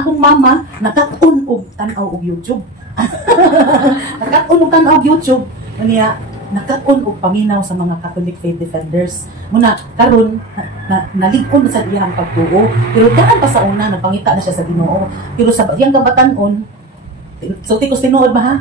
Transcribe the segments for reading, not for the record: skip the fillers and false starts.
akong mama nakatun og tanaw og YouTube. Nakatun og tanaw og YouTube. Unya nakatun og paminaw sa mga Catholic faith defenders. Muna karon nalikon na sa iyang pagtuo, pero daan pa sa una nagpangita na siya sa Ginoo. Pero sa iyang kabatanon, so tikos tinuod ba ha?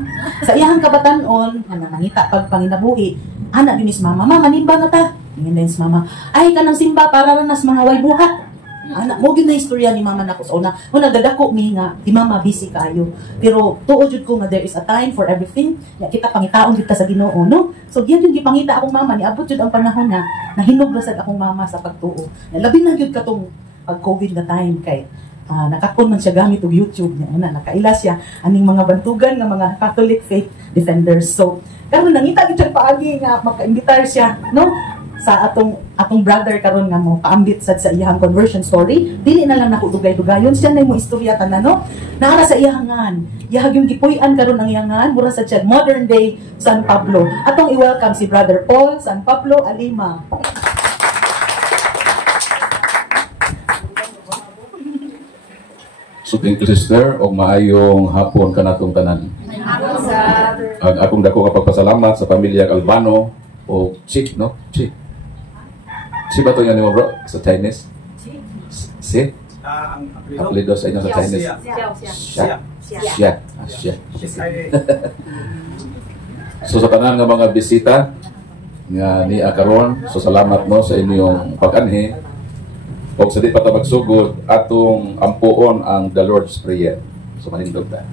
Sa iyang kabatanon, nangita pag panginabuhi, ana dinis mama, mama nimba na ta. Ingin din si mama, ay kanang simba para ranas mga way buhat. Anak mo gina istorya ni mama nako sa una. Una dadako mi nga di mama busy kayo. Pero tuod jud ko nga there is a time for everything. Ya kita pangitaon kita sa Ginoo, no? So diyan yung gipangita akong mama ni abot jud ang panahon na nahinog ra sad akong mama sa pagtuo. Labi na gyud katong pag COVID na time kay nakakon man siya gamit og YouTube niya. Una nakaila siya aning mga bantugan nga mga Catholic faith defenders. So karon nangita gyud paagi nga maka-imbitar siya, no? Sa atong brother karon nga mo paambit sad sa iyang conversion story, dili na lang nako dugay-dugayon siya na mo istorya tanan, no? Naara sa iyahangan iyahag yung gipuy-an karon ang iyangan mura sa siya modern day San Pablo. Atong i-welcome si Brother Paul San Pablo Alima. So thank you sister og maayong hapon kanatong tanan. Ang akong dako ka pagpasalamat sa pamilya Albano o Chick, no? Chick. Si ba ito yan mo bro? Sa Chinese? Si? Ang apelido sa inyo sa Chinese? Siya. Siya. So sa tanan nga mga bisita nga ni Akaron, so salamat mo sa inyong pag-anhi. O sa di pa magsugod, atong ampuon ang the Lord's Prayer. So manindog ta.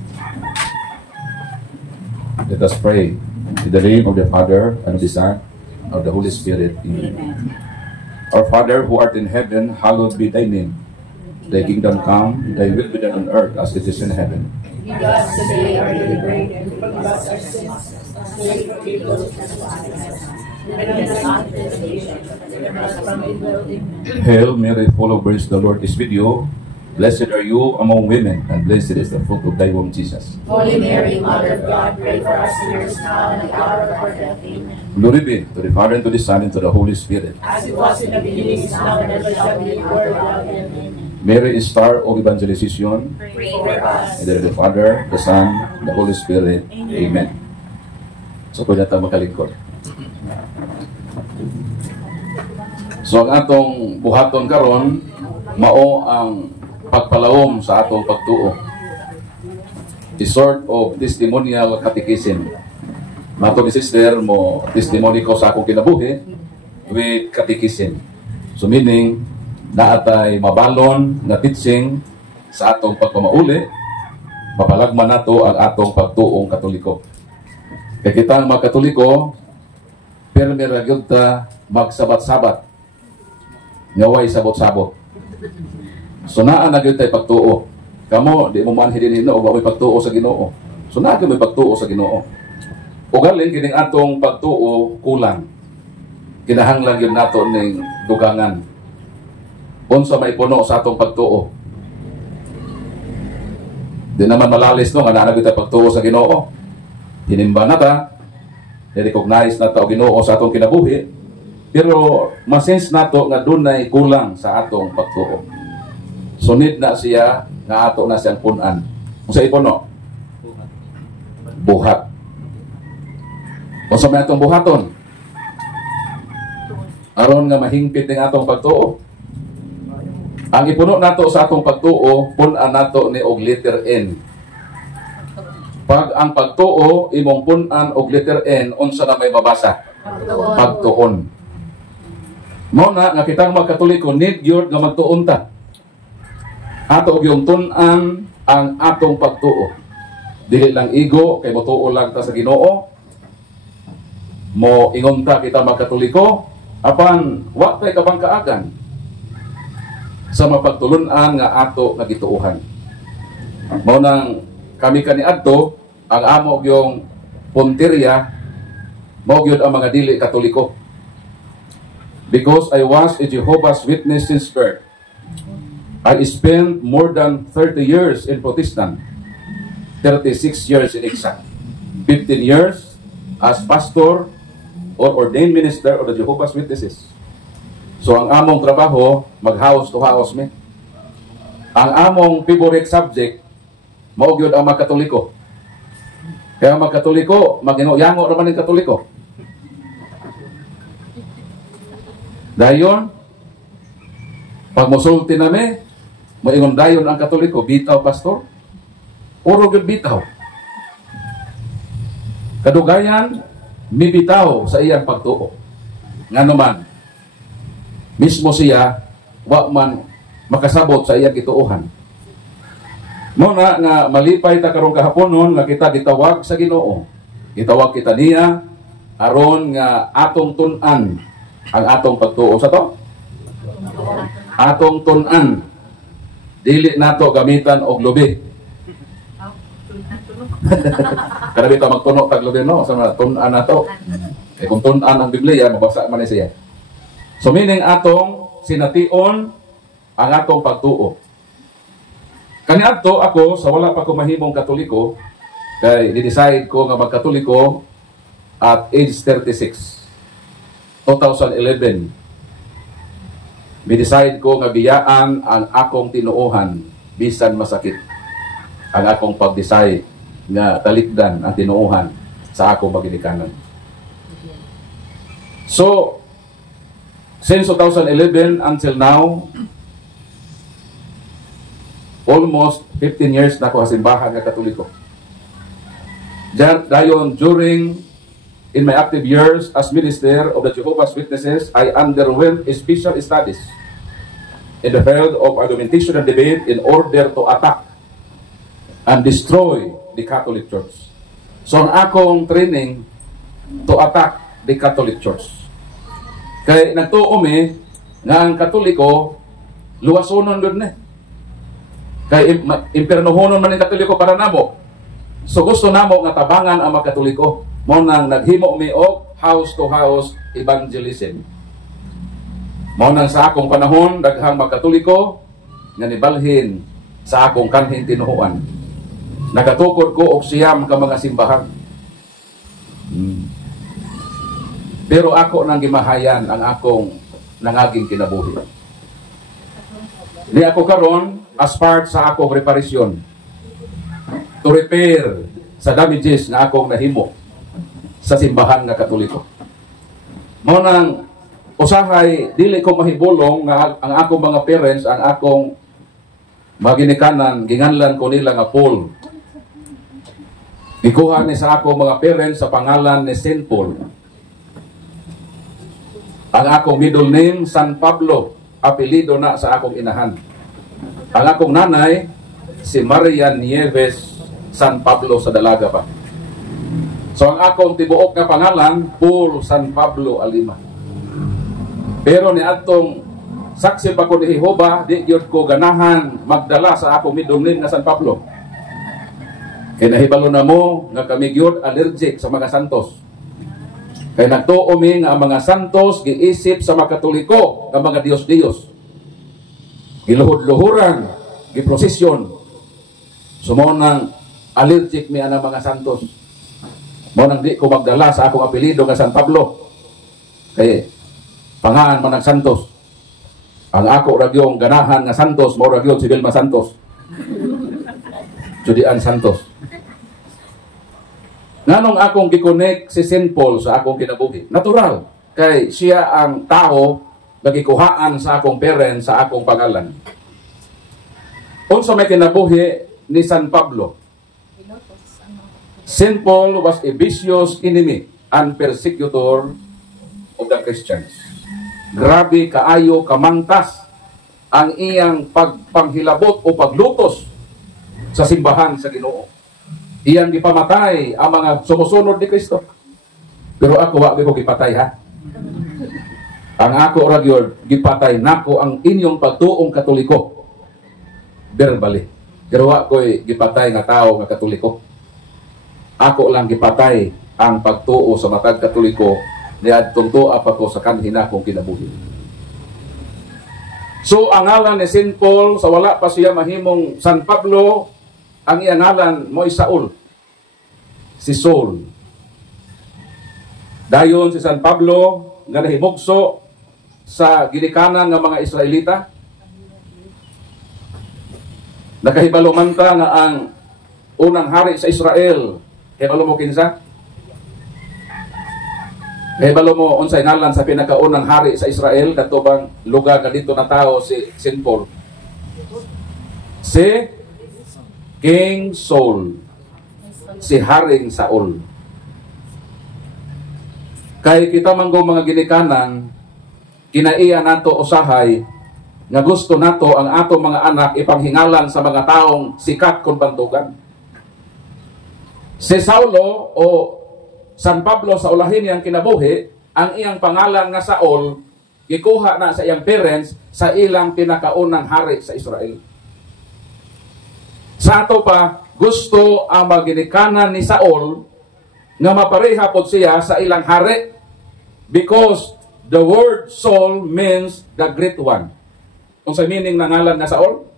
Let us pray. In the name of the Father, and of the Son, and of the Holy Spirit. Amen. Our Father, who art in heaven, hallowed be thy name. Thy kingdom come, thy will be done on earth as it is in heaven. Give us today our daily bread, and forgive us our sins, as we forgive those who trespass against us. And lead us not into temptation, but deliver us from evil. Amen. Hail Mary, full of grace, the Lord is with you. Blessed are you among women, and blessed is the fruit of thy womb, Jesus. Holy Mary, Mother of God, pray for us sinners now and at the hour of our death. Amen. Glory be to the Father, and to the Son, and to the Holy Spirit. As it was in the beginning, is now, and ever shall be, world without end. Amen. Mary is star of evangelization. Pray for us. In the name of the Father, the Son, the Holy Spirit. Amen. So pwede natin makalingkod. So ang atong buhaton karon mao ang pagpalawom sa atong pagtuo. A sort of testimonial catechism. Mato ni sister mo testimony ko sa akong kinabuhi with catechism. So meaning naatay mabalon nga teaching sa atong pagpamauli, mapalagman nato ang atong pagtuong Katoliko. Kaya kita ang mga Katoliko, permira gyud ta magsabat-sabat. Ngaway sabot-sabot. So naa na gyud tay pagtuo. Kamo di mo manhi dinhi no og pagtuo sa Ginoo. So naa gyud may pagtuo sa Ginoo. Ug galing kining atong pagtuo kulang. Kinahanglan gyud nato ning dugangan. Unsa may puno sa atong pagtuo. Di naman malalis no nga naa gyud tay pagtuo sa Ginoo. Hinimba na ta. I-recognize na ta og Ginoo sa atong kinabuhi. Pero masense nato nga dunay kulang sa atong pagtuo. Sunid na siya nga ato na siyang punan. Unsa ipuno? Buhat. Unsa may atong buhaton? Aron nga mahingpit ning atong pagtuo. Ang ipuno nato sa atong pagtuo, punan nato ni og letter N. Pag ang pagtuo imong punan og letter N, unsa na may mabasa? Pagtuon. Mao na nga kitang mga Katoliko need gyud nga magtuon ta. Ato og yung tun-an ang atong pagtuo. Dili lang igo kay motuo lang ta sa Ginoo. Mo ingon ta kita mga Katoliko apan wa tay kabangkaagan sa mapagtulun-an nga ato nga gituohan. Mao nang kami kaniadto ang amo og yung punteriya mao gyud ang mga dili Katoliko. Because I was a Jehovah's Witness since birth. I spent more than 30 years in Protestant, 36 years in exact, 15 years as pastor or ordained minister of the Jehovah's Witnesses. So ang among trabaho, mag-house to house me. ang among favorite subject mao gyud ang mga Katoliko. Kaya mga Katoliko, maginoyango naman ng Katoliko. Dayon, pag musulti nami, moingon dayon ang Katoliko, bitaw pastor, uro gyud bitaw. Kadugayan, mibitaw sa iyang pagtuo. Nga naman, mismo siya, wa man makasabot sa iyang gituohan. Muna nga malipay ta karong kahaponon nga kita gitawag sa Ginoo. Gitawag kita niya aron nga atong tun-an ang atong pagtuo sa to. Atong tun-an. Dili nato gamitan og lubi. Kada bitaw magtuno tag lubi no sa tun-an nato. Eh kung tun-an ang Biblia mabasa man ni siya. So meaning atong sination ang atong pagtuo. Kaniadto ako sa wala pa ko mahimong Katoliko kay di-decide ko nga magkatoliko at age 36. 2011. Bi-decide ko nga biyaan ang akong tinuohan bisan masakit. Ang akong pag-decide nga talikdan ang tinuohan sa akong maginikanan. So since 2011 until now, almost 15 years na ako kasimbahan nga Katoliko. Dayon, in my active years as minister of the Jehovah's Witnesses, I underwent special studies in the field of argumentation and debate in order to attack and destroy the Catholic Church. So ang akong training to attack the Catholic Church. Kaya nagtuo mi nga ang Katoliko luwasonon gud na. Kay impernohonon man ang Katoliko para namo. So gusto namo nga tabangan ang mga Katoliko. Mo nang naghimo mi og house to house evangelism. Mo nang sa akong panahon daghang mga Katoliko nga nibalhin sa akong kanhing tinuohan. Nagatukod ko og siyam ka mga simbahan. Pero ako nang gimahayan ang akong nangaging kinabuhi. Di ako karon as part sa akong reparation to repair sa damages na akong nahimo sa simbahan nga Katoliko. Mao nang usahay dili ko mahibulong nga ang akong mga parents, ang akong maginikanan, ginganlan ko nila nga Paul. Ikuha ni sa akong mga parents sa pangalan ni Saint Paul. Ang akong middle name, San Pablo, apelido na sa akong inahan. Ang akong nanay, si Maria Nieves San Pablo sa dalaga pa. So ang akong tibuok nga pangalan, Paul San Pablo Alima. Pero ni atong saksi pa ko ni Jehova, di gyud ko ganahan magdala sa akong middle name nga San Pablo. Kaya nahibalo na mo nga kami gyud allergic sa mga santos. Kaya nagtuo mi nga ang mga santos giisip sa mga Katoliko nga mga Dios-Dios. Giluhod-luhuran, giprosesyon. So mo nang allergic mi ang mga santos. Mo nang di ko magdala sa akong apelido nga San Pablo. Kaya pangaan man ang santos. Ang ako ragyong ganahan nga santos, mo ragyon si Vilma Santos. Judian Santos. Nganong akong gikonek si Saint Paul sa akong kinabuhi? Natural. Kay siya ang tao nagikuhaan sa akong parents, sa akong pangalan. Unsa may kinabuhi ni San Pablo? Saint Paul was a vicious enemy and persecutor of the Christians. Grabe kaayo kamangtas ang iyang pagpanghilabot o paglutos sa simbahan sa Ginoo. Iyang gipamatay ang mga sumusunod ni Kristo. Pero ako wa ko gipatay ha. Ang ako ragyod gipatay nako ang inyong pagtuong Katoliko. Verbally. Pero wa ko gipatay nga tao nga Katoliko. Ako lang gipatay ang pagtuo sa matag Katoliko niadtong tuwa pa ko sa kanhina kong kinabuhi. So ang ngalan ni Saint Paul sa wala pa siya mahimong San Pablo, ang iyang ngalan mo'y Saul. Si Saul. Dayon si San Pablo nga nahimugso sa ginikanan ng mga Israelita. Nakahibalo man ta nga ang unang hari sa Israel, hibalo mo kinsa? Hibalo mo unsay ngalan sa pinakaunang hari sa Israel katubang lugar nga dito na tao si Saint Paul? Si King Saul, si Haring Saul. Kay kita manggo mga ginikanan, kinaiya nato usahay nga gusto nato ang ato mga anak ipanghingalan sa mga taong sikat kon bantugan. Si Saulo o San Pablo sa ulahin niyang kinabuhi, ang iyang pangalan nga Saul gikuha na sa iyang parents sa ilang pinakaunang hari sa Israel. Sa ato pa, gusto ang maginikanan ni Saul nga mapareha pod siya sa ilang hari because the word Saul means the great one. Kung sa meaning ng ngalan nga Saul?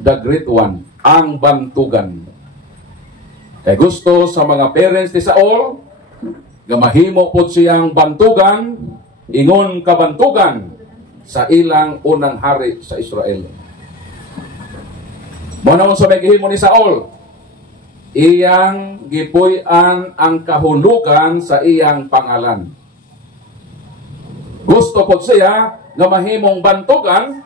The great one. Ang bantugan. Kaya gusto sa mga parents ni Saul nga mahimo pod siyang bantugan, ingon kabantugan sa ilang unang hari sa Israel. Muna sa may gihimo ni Saul, iyang gipuy-an ang kahulugan sa iyang pangalan. Gusto pod siya nga mahimong bantugan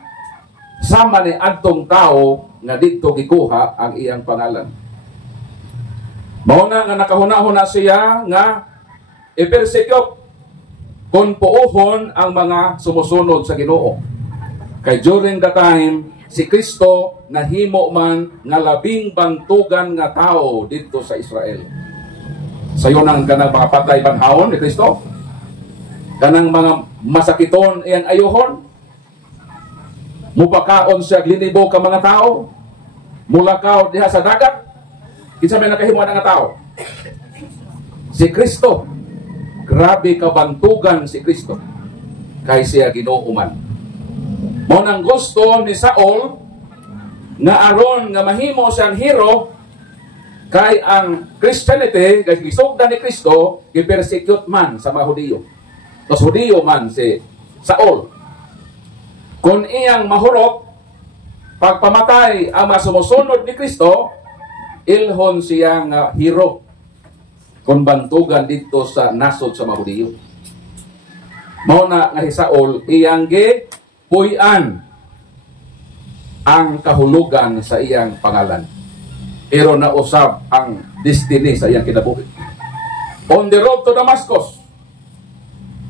sama ni adtong tao nga didto gikuha ang iyang pangalan. Mao na nga nakahuna-huna siya nga i-persecute kung puuhon ang mga sumusunod sa Ginoo. Kay during the time si Kristo nahimo man nga labing bantugan nga tao didto sa Israel. Sayo nang kanang mga patay banhawon ni Kristo, kanang mga masakiton iyang ayohon, mupakaon siya glinibo ka mga tao, mulakaw diha sa dagat. Kinsa may nakahimo nga tao? Si Kristo. Grabe kabantugan si Kristo. Kay siya Ginoo man. Mao nang gusto ni Saul nga aron nga mahimo siyang hero kay ang Christianity kay gisugdan ni Kristo gipersecute man sa mga Hudiyo. Tos Hudiyo man si Saul. Kung iyang mahurot pagpamatay ang mga sumusunod ni Kristo, ilhon siya nga hero kung bantugan dito sa nasod sa mga Hudiyo. Mao na nga si Saul iyang gipuy-an ang kahulugan sa iyang pangalan. Pero nausab ang destiny sa iyang kinabuhi. On the road to Damascus,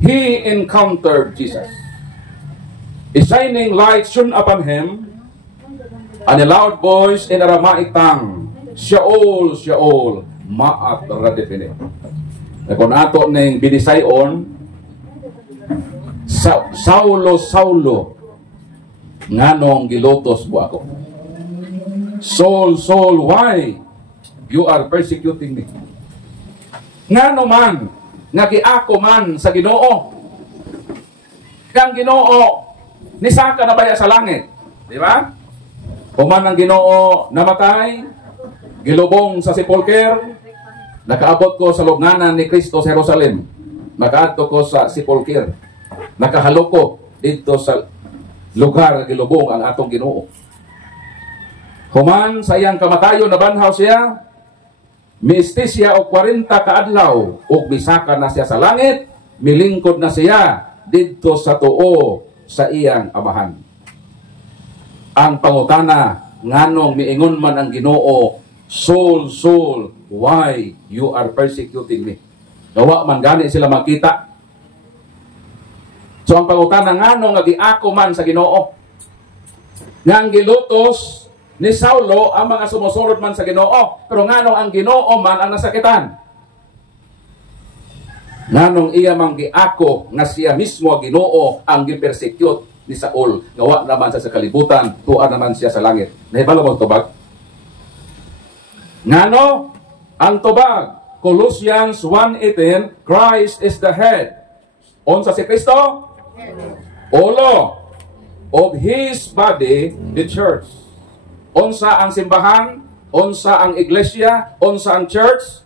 he encountered Jesus. A shining light shone upon him, and a loud voice in Aramaic tongue, Shaul, Shaul, ma'at radifine. Kung ato ning binisayon, Saulo, Saulo, nganong gilotos mo ako? Saul, Saul, why you are persecuting me? Ngano man, nagiako man sa Ginoo. Kang Ginoo, nisaka na baya sa langit. Di ba? Kuman ang Ginoo namatay, gilubong sa sepulcher, nakaabot ko sa lugnanan ni Kristo sa Jerusalem. Nakaadto ko sa sepulcher. Nakahalo ko dito sa lugar gilubong ang atong Ginoo. Human sa iyang kamatayon nabanhaw siya, miistis siya og 40 kaadlaw ug misaka na siya sa langit, milingkod na siya didto sa tuo sa iyang amahan. Ang pangutana nganong miingon man ang Ginoo, Saul, Saul, why you are persecuting me? Gawa man gani sila makita. So ang pangutana nganong nagiako man sa Ginoo, ngang gilutos ni Saulo ang mga sumusunod man sa Ginoo, pero nganong ang Ginoo man ang nasakitan? Nganong iya mang giako nga siya mismo Ginoo ang gipersecute ni Saul, gawa naman siya sa kalibutan, tuwa naman siya sa langit. Nahibalo mo tubag? Ngano ang tubag? Colossians 1:18, Christ is the head. Unsa si Kristo? Ulo of His body, the church. Unsa ang simbahan? Unsa ang iglesia? Unsa ang church?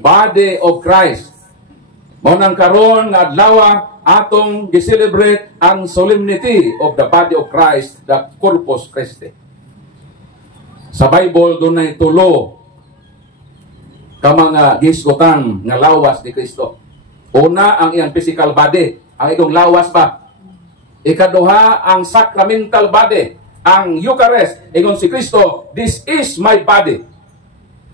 Body of Christ. Mao nang karon nga adlaw atong gi-celebrate ang solemnity of the body of Christ, the Corpus Christi. Sa Bible doon ay tulo ka mga gisgotang nga lawas ni Kristo. Una, ang iyang physical body, ang ikong lawas ba? Ikaduha, ang sacramental body, ang Eucharist, ingon si Kristo, this is my body.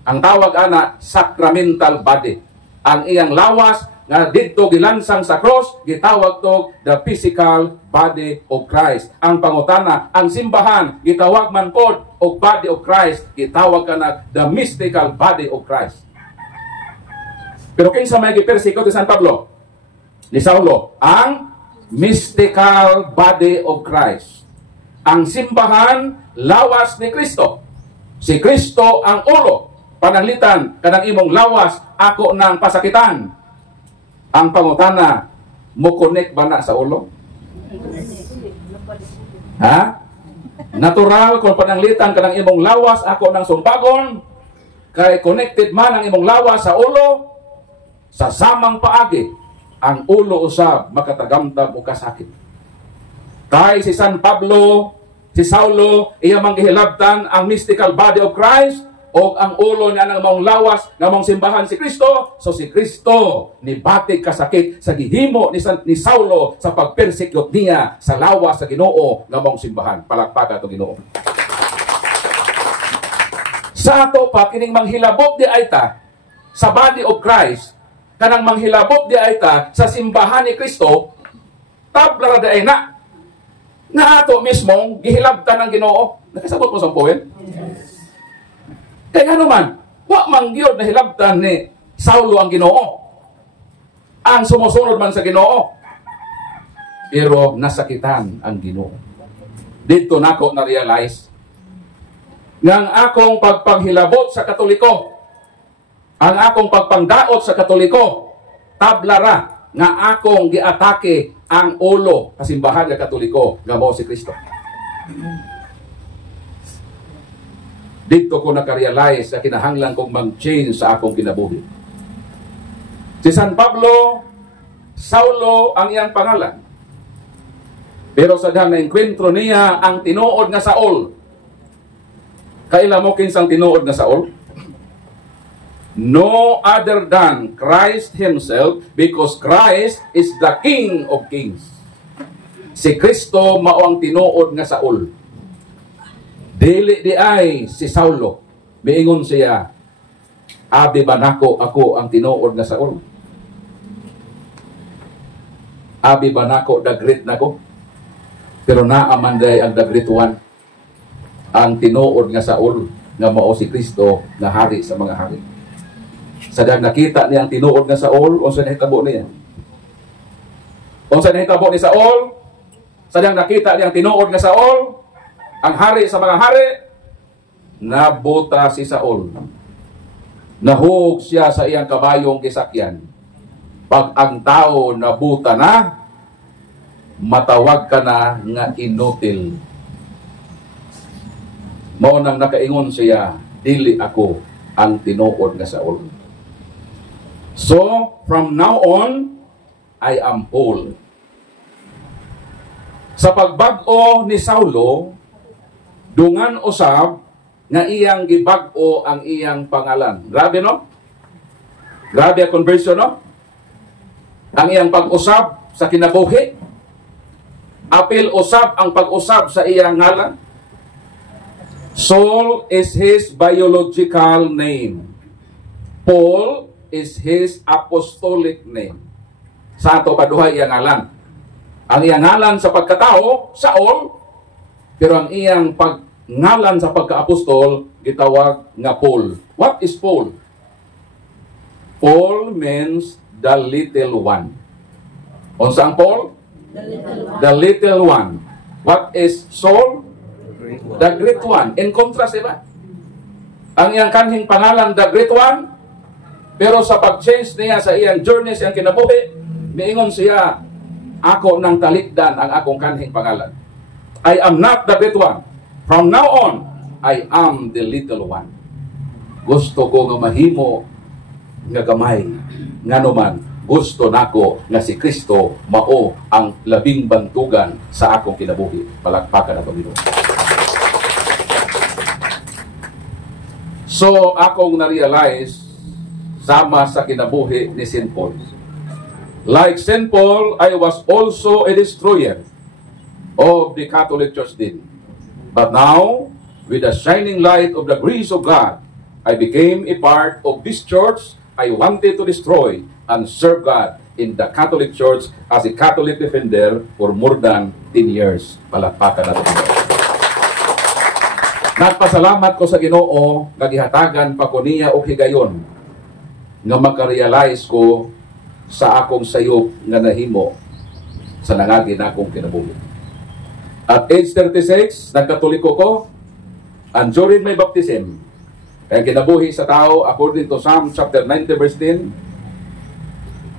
Ang tawag ana, sacramental body. Ang iyang lawas, nga dito gilansang sa cross, gitawag to the physical body of Christ. Ang pangutana, ang simbahan, gitawag man pod og body of Christ, gitawag ka na the mystical body of Christ. Pero kinsa may gipersecute ni San Pablo? Ni Saulo, ang mystical body of Christ. Ang simbahan, lawas ni Kristo. Si Kristo ang ulo. Pananglitan, kanang imong lawas, ako ng pasakitan. Ang pangutana, mo connect ba na sa ulo? Ha? Natural, kung pananglitan kanang imong lawas, ako ng sumbagon, kay connected man ang imong lawas sa ulo, sa samang paagi, ang ulo usab makatagamtab o kasakit. Kay si San Pablo, si Saulo, iya manggihilabtan ang mystical body of Christ, o ang ulo niya ng mong lawas, ng mong simbahan si Kristo. So si Kristo, ni batik kasakit sa gihimo ni Saulo sa pagpersecute niya sa lawas sa Ginoo ng mong simbahan. Palakpakan ito Ginoo. Sa ato pa, kining manghilabot di ayta sa body of Christ, kanang manghilabot di ayta sa simbahan ni Kristo, tabla di ay na, nga ato mismong gihilabtan ng Ginoo. Nakasabot mo sa poem? Kaya nga naman, wa mangyod na hilabtan ni Saulo ang Ginoo. Ang sumusunod man sa Ginoo. Pero nasakitan ang Ginoo. Dito nako na-realize ngang akong pagpanghilabot sa Katoliko, ang akong pagpangdaot sa Katoliko, tablara nga akong giatake ang ulo sa simbahan ng Katoliko nga mao si Kristo. Dito ko nakarealize na kinahanglan kong mag-change sa akong kinabuhi. Si San Pablo, Saulo ang iyang pangalan. Pero sa dahang na-enkwentro niya ang tinuod nga Saul. Kaila mo kinsang tinuod nga Saul? No other than Christ Himself, because Christ is the King of Kings. Si Kristo mao ang tinuod nga Saul. Dili di ay si Saulo. Miingon siya, abi ba nako ako ang tinuod nga Saul? Abi ba nako the great nako? Pero naamanday ang the great one. Ang tinuod nga Saul nga mao si Kristo nga hari sa mga hari. Sa dahang nakita niya ang tinuod nga Saul, unsa nahitabo niya? Unsa nahitabo ni Saul? Sa dahang nakita niya ang tinuod nga Saul, ang hari sa mga hari, nabuta si Saul. Nahug siya sa iyang kabayong gisakyan. Pag ang tao nabuta na, matawag ka na nga inutil. Mao nang nakaingon siya, dili ako ang tinuod nga Saul. So, from now on, I am whole. Sa pagbag-o ni Saulo, dungan usab nga iyang gibag-o ang iyang pangalan. Grabe no? Grabe ang conversion no? Ang iyang pag-usab sa kinabuhi. Apil usab ang pag-usab sa iyang ngalan. Saul is his biological name. Paul is his apostolic name. Sa ato paduha iyang ngalan. Ang iyang ngalan sa pagkatao, Saul, pero ang iyang pagngalan sa pagka-apostol, gitawag nga Paul. What is Paul? Paul means the little one. Unsa ang Paul? The little one. What is Saul? The great one. In contrast, diba? Ang iyang kanhing pangalan, the great one, pero sa pag-change niya sa iyang journey, sa iyang kinabuhi, miingon siya, ako nang talikdan ang akong kanhing pangalan. I am not the great one. From now on, I am the little one. Gusto ko nga mahimo nga gamay. Nga naman, gusto nako nga si Kristo mao ang labing bantugan sa akong kinabuhi. Palakpakan na Panginoon. So, akong na-realize, sama sa kinabuhi ni St. Paul. Like St. Paul, I was also a destroyer of the Catholic Church din. But now, with the shining light of the grace of God, I became a part of this church I wanted to destroy and serve God in the Catholic Church as a Catholic defender for more than 10 years. Palakpakan natin. Nagpasalamat ko sa Ginoo, nagihatagan pa ko niya o higayon, nga makarealize ko sa akong sayop nga nahimo sa nangagi na akong kinabuhi. At age 36, nagkatoliko ko, and during my baptism, kaya kinabuhi sa tao, according to Psalm chapter 90 verse 10,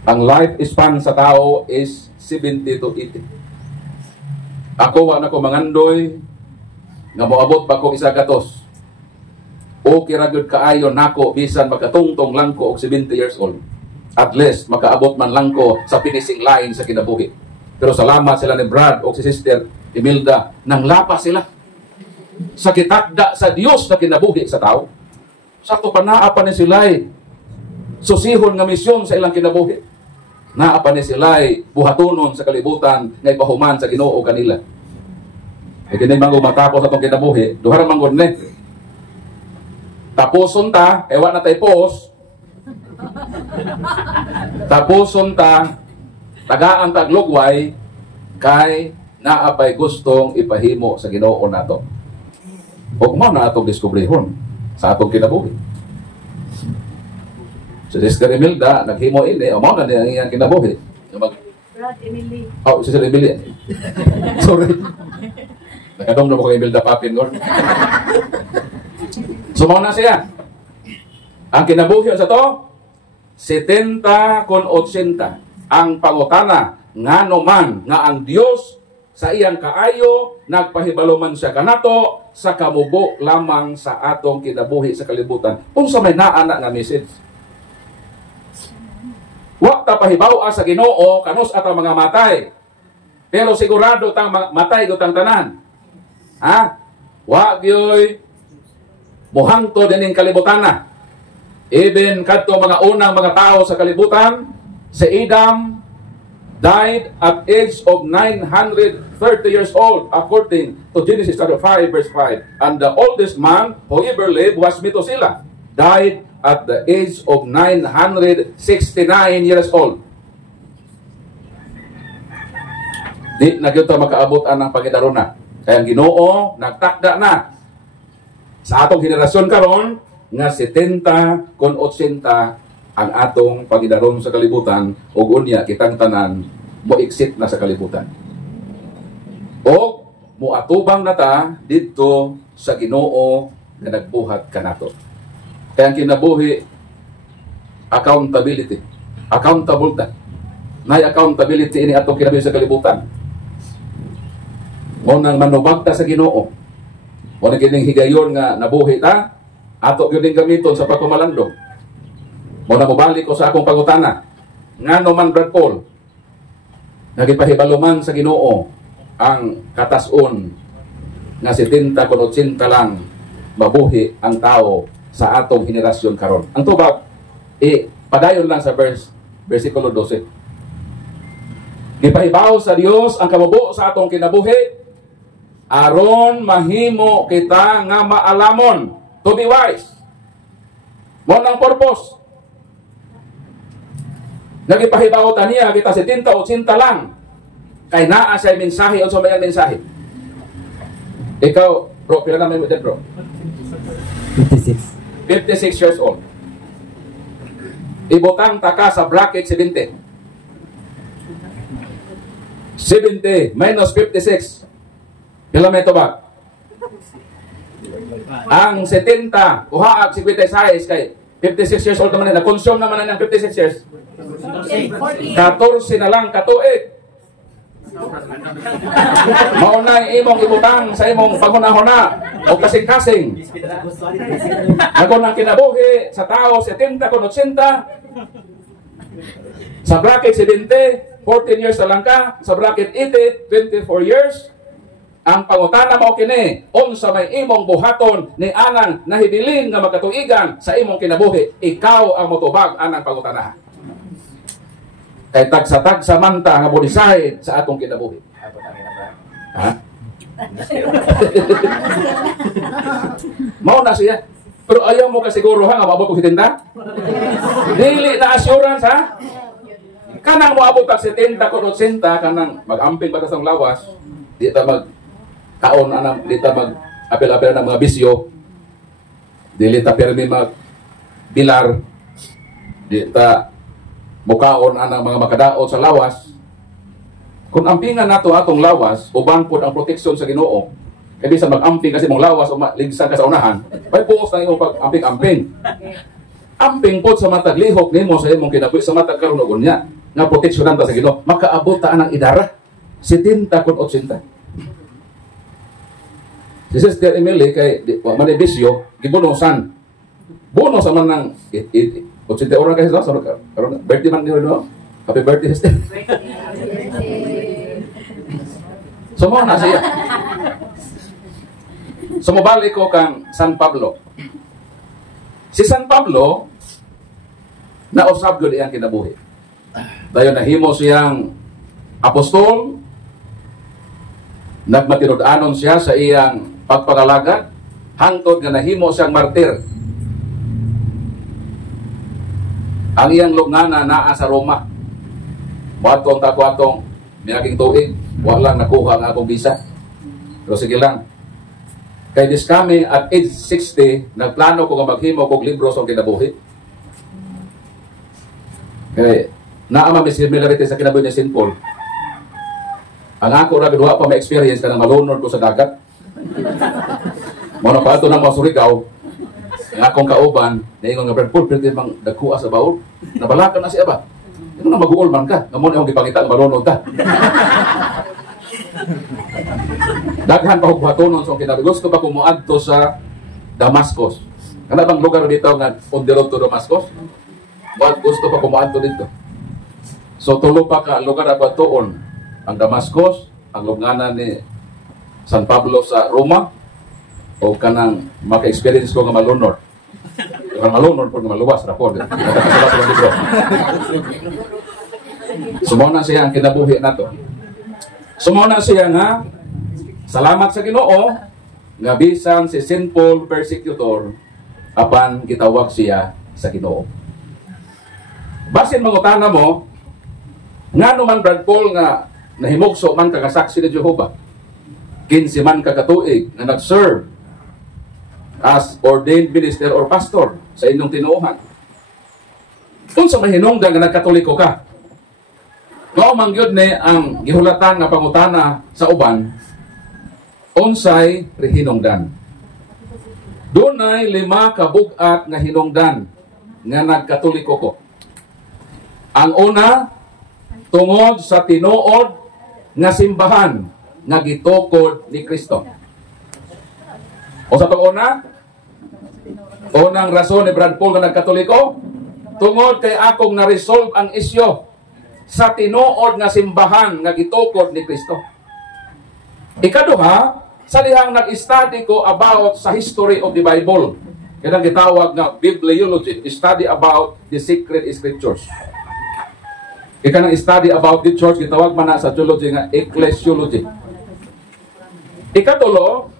ang life span sa tao is 70 to 80. Ako wa na ko mangandoy, nga moabot pa ko isa katos. O kiragyod kaayo nako bisan makatungtong lang ko og 70 years old. At least makaabot man lang ko sa finishing line sa kinabuhi. Pero salamat sila ni Brad o si Sister Imelda, nang lapas sila sa kitakda sa Dios na kinabuhi sa tao. Sakto pa naa pa ni sila'y susihon nga misyon sa ilang kinabuhi. Naa pa ni sila'y buhatonon sa kalibutan nga ipahuman sa Ginoo kanila. E kini mango matapos atong kinabuhi, duha ra manggod ni. Tapuson ta, ewa na tay pos. Tapuson ta, tagaan taglugway kay naapay gustong ipahimo sa Ginoo nato. Ug mao na atong diskubrehon sa atong kinabuhi. Si Sister Imelda naghimo ini, mao na niya iyang kinabuhi. Brad Emily. Oh, Sister Emily. Sorry. Nakadong na mo kay Imelda Papin, Lord. Sumaw na siya. Ang kinabuhi sa to, 70 kon 80. Ang pangutana, nga man nga ang Dios sa iyang kaayo, nagpahibalo man siya kanato, sa kamubo lamang sa atong kinabuhi sa kalibutan. Kung sa may naana nga message. Wa ta pahibaw sa Ginoo kanus atong mga matay. Pero sigurado tang matay do tang tanan. Ha? Wa gyoy mohangto dining kalibutan na. Even kadto mga unang mga tao sa kalibutan, si Adam died at age of 930 years old according to Genesis chapter 5 verse 5. And the oldest man who ever lived was Methuselah, died at the age of 969 years old. Di na gyud ta makaabot ang pagidarona. Kaya ang Ginoo nagtakda na sa atong henerasyon karon nga 70 kon 80 ang atong pagidaron sa kalibutan ug unya kitang tanan mo-exit na sa kalibutan. O moatubang na ta didto sa Ginoo nga nagbuhat kanato. Kaya ang kinabuhi accountability. Accountable ta. May accountability ini atong kinabuhi sa kalibutan. Mo nang manubag ta sa Ginoo. Mo nang kining higayon nga nabuhi ta, ato gyud gamiton sa pagpamalandong. Mo na mobalik ko sa akong pangutana. Ngano man Brad Paul, nagipahibalo man sa Ginoo ang katason nga 70 kon 80 lang mabuhi ang tao sa atong henerasyon karon. Ang tubag padayon lang sa versikulo 12. Gipahibaw sa Dios ang kamubo sa atong kinabuhi aron mahimo kita nga maalamon, to be wise. Mo nang purpose. Nagipahibaw ta niya kita 70 o 80 lang. Kay naa sa mensahe o sa may mensahe. Ikaw, bro, pila na may mo bro? 56. 56 years old. Ibutang taka sa bracket 70. 70 minus 56. Pila may ito ba? Ang 70, uhaag 56 kay 56 years old naman na. Consume naman na ng 56 years. 14 na lang katuig. Maunay imong ibutang sa imong pangunahuna o kasing-kasing. Ako nang kinabuhi sa tao 70 kon 80. Sa bracket 70, 14 years na lang ka. Sa bracket 80, 24 years. ang pangutana mao kini, unsa may imong buhaton ni anang nahibilin nga magkatuigan sa imong kinabuhi, ikaw ang motubag anang pangutana. Kay tagsa-tagsa manta nga bodisahid sa atong kinabuhi. Ha? Mao na siya. Pero ayaw mo kasiguro ha nga maabot ko 70? Dili na assurance ha? Kanang moabot tag 70 kun 80 kanang mag-amping batas ng lawas, di ta mag kaon anang di ta mag apel-apel ng mga bisyo. Dili ta permi mag bilar. Di ta mukaon anang mga makadaot sa lawas. Kung ampingan nato atong lawas, uban pod ang proteksyon sa Ginoo. Kaya bisan mag-amping kasi mong lawas o ligsan ka sa unahan, may buos na imong pag-amping-amping. Amping pod sa matag lihok nimo sa imong kinabuhi sa matag karon ug unya nga proteksyonan ta sa Ginoo, makaabot ta anang idara 70 kun 80. Si Sister Emily kay manibisyo gibonosan. Bonus man nang 80 oras kasi sa karon birthday man ni no. Happy birthday sister. Sumo na siya. Sumubalik ko kang San Pablo. Si San Pablo nausab gyud iyang kinabuhi. Dayon nahimo siyang apostol, nagmatinud-anon siya sa iyang pagpangalagad hangtod nga nahimo siyang martir. Ang iyang lugngana naa sa Roma. Moadtong atong miaging tuig, wala nakuha ang akong visa. Pero sige lang. Kay this coming at age 60, nagplano ko nga maghimo kog libro sa kinabuhi. Kay naama may similarity sa kinabuhi ni St. Paul. Ang ako ra duha pa may experience kanang malunod ko sa dagat. Mao na pa ato nang Surigao. Ang akong kauban, naingon nga Brad Paul, pwede bang dagkuha sa baul? Nabalakan na siya ba? Ito na mag-uol man ka. Ngamon yung gipangita malunod ta. Daghan pa kong hatunon sa kinabuhi. Gusto pa kong muadto sa Damascus. Kana bang lugar dito nga on the road to Damascus? Gusto pa kong muadto dito. So tulo pa ka lugar na batuon. Ang Damascus, ang lugnanan ni San Pablo sa Roma, o kanang maka-experience ko nga malunod. Kung malunod po nga maluwas, rapor. Sumuna siya ang kinabuhi na to. Sumuna siya nga, salamat sa Ginoo, nga bisan si St. Paul persecutor, apan gitawag siya sa Ginoo. Basin mangutana mo, nga naman Brad Paul nga nahimugso man kagasaksi ni Jehovah, 15 man kakatuig na nag-serve as ordained minister or pastor sa inyong tinuohan. Kung sa mahinungdan nga nagkatoliko ka, mao man gyud ni ang gihulatan nga pangutana sa uban, unsay hinungdan. Dunay 5 kabug-at nga hinungdan nga nagkatoliko ko. Ang una, tungod sa tinuod nga simbahan nga gitukod ni Kristo. O sa una, unang rason ni Brad Paul nga nagkatoliko, tungod kay akong na-resolve ang isyo sa tinuod nga simbahan nga gitukod ni Kristo. Ikaduha, sa dihang nag-study ko about sa history of the Bible. Yan ang gitawag nga bibliology, study about the sacred scriptures. Ika nang study about the church, gitawag man na sa theology nga ecclesiology. Ikatulo,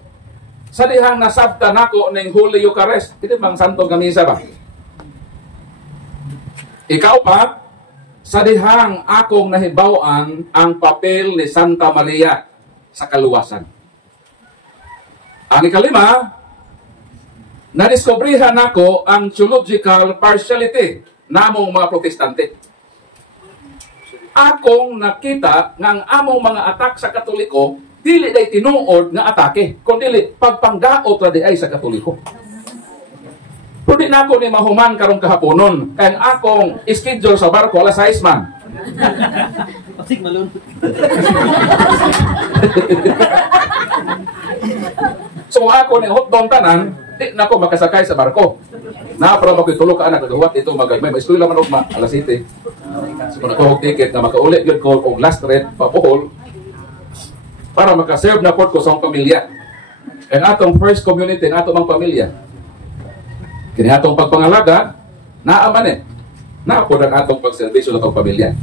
sa dihang nasabta nako ning Holy Eucharist, ito bang santong kamisa ba? Ikaw pa, sa dihang akong nahibawan ang papel ni Santa Maria sa kaluwasan. Ang ikalima, nadiskubrihan nako ang theological partiality namong mga Protestante. Akong nakita ng among mga atak sa Katoliko, dili day tinuod nga atake, kundi pagpangdaot ra di ay sa Katoliko. Pero di na ako ni mahuman karong kahaponon, kaya akong schedule sa barko alas 6 man. Pasig malun. So ako ni hotdong tanan, di na ako makasakay sa barko. Naapro ako tulo ka anak nagahuat ito magagmay, eskwela man ugma alas 7. So kung nakuhog ticket na makauli gyud ko og last ride pa Bohol. para makaserve na po ko sa akong pamilya. Ang atong first community, ang atong mga pamilya. Kini atong pagpangalaga, naaman eh. Naapod ang atong pagservisyo sa atong pamilya.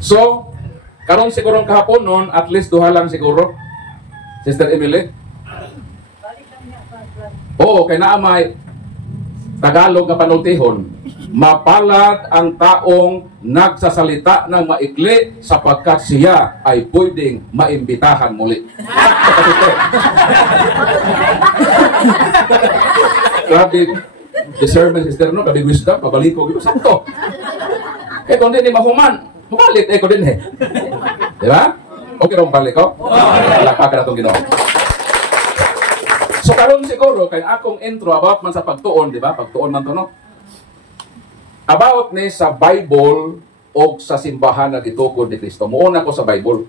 So, karon siguro kahapon noon, at least duha lang siguro. Sister Emily? Oo, kay naamay Tagalog nga panultihon. Mapalad ang taong nagsasalita ng maikli sapagkat siya ay pwedeng maimbitahan muli. Grabe, discernment, sister, no? Grabe wisdom, pabalik ko. Sakto. Kaya kung di mahuman, mabalik ko din eh. Diba? Okay na balik ko? Lakpakan na itong Ginoo. So karon siguro, kay akong intro about man sa pagtuon, di ba? Pagtuon man to, no? About ni sa Bible o sa simbahan na gitukod ni Kristo. Muuna ko sa Bible.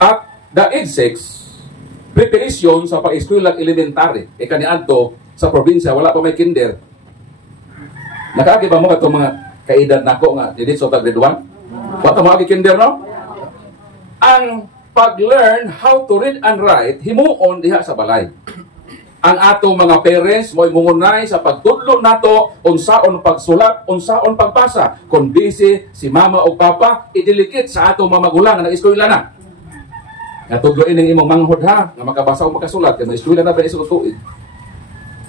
At the age 6, preparation sa pag-eskwela elementary. E kaniadto sa probinsya, wala pa may kinder. Nakaagi ba mo itong mga kaedad nako nga dili sa grade 1? Wala mo agi kinder, no? Ang pag-learn how to read and write, himuon diha sa balay. Ang ato mga parents mo'y mungunay sa pagtudlo nato unsaon pagsulat, unsaon pagbasa. Kung busy si mama o papa, idilikit sa ato mga magulang na nag-eskwela na. Natudloin ng imong manghod ha, nga makabasa o makasulat, kaya may-eskwela na ba isang tuig.